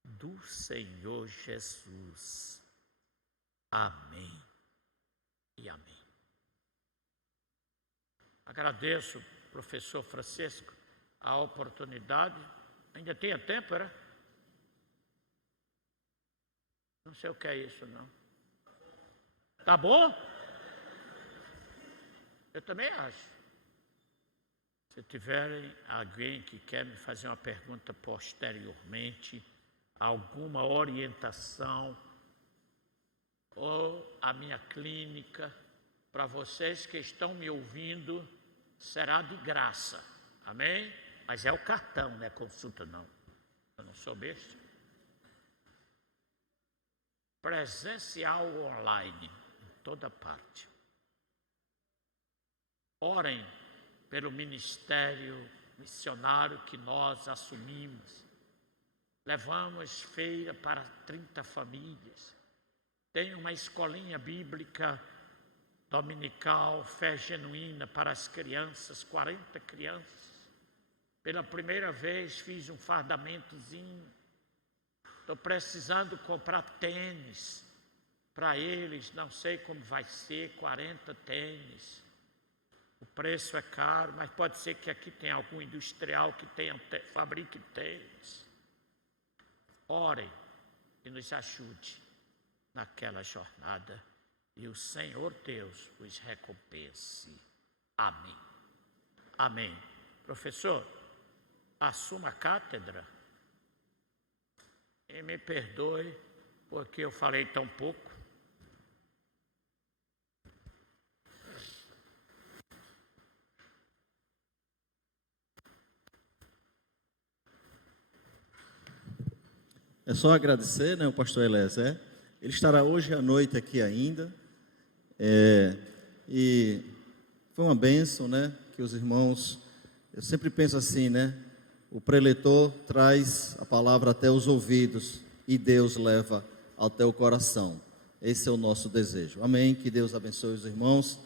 do Senhor Jesus. Amém e amém. Agradeço, professor Francisco, a oportunidade. Ainda tinha tempo, era? Não sei o que é isso, não. Tá bom? Eu também acho. Se tiverem alguém que quer me fazer uma pergunta posteriormente, alguma orientação, ou a minha clínica, para vocês que estão me ouvindo, será de graça. Amém? Mas é o cartão, não é consulta, não. Eu não sou besta. Presencial ou online, em toda parte. Orem pelo ministério missionário que nós assumimos. Levamos feira para 30 famílias. Tem uma escolinha bíblica dominical, fé genuína para as crianças, 40 crianças. Pela primeira vez fiz um fardamentozinho. Estou precisando comprar tênis para eles, não sei como vai ser, 40 tênis. O preço é caro, mas pode ser que aqui tenha algum industrial que fabrique tênis. Orem e nos ajude naquela jornada e o Senhor Deus os recompense. Amém. Amém. Professor, assuma a cátedra e me perdoe porque eu falei tão pouco. É só agradecer, né, o pastor Eliezer. Ele estará hoje à noite aqui ainda. E foi uma bênção, né, que os irmãos... Eu sempre penso assim, né? O preletor traz a palavra até os ouvidos e Deus leva até o coração. Esse é o nosso desejo. Amém. Que Deus abençoe os irmãos.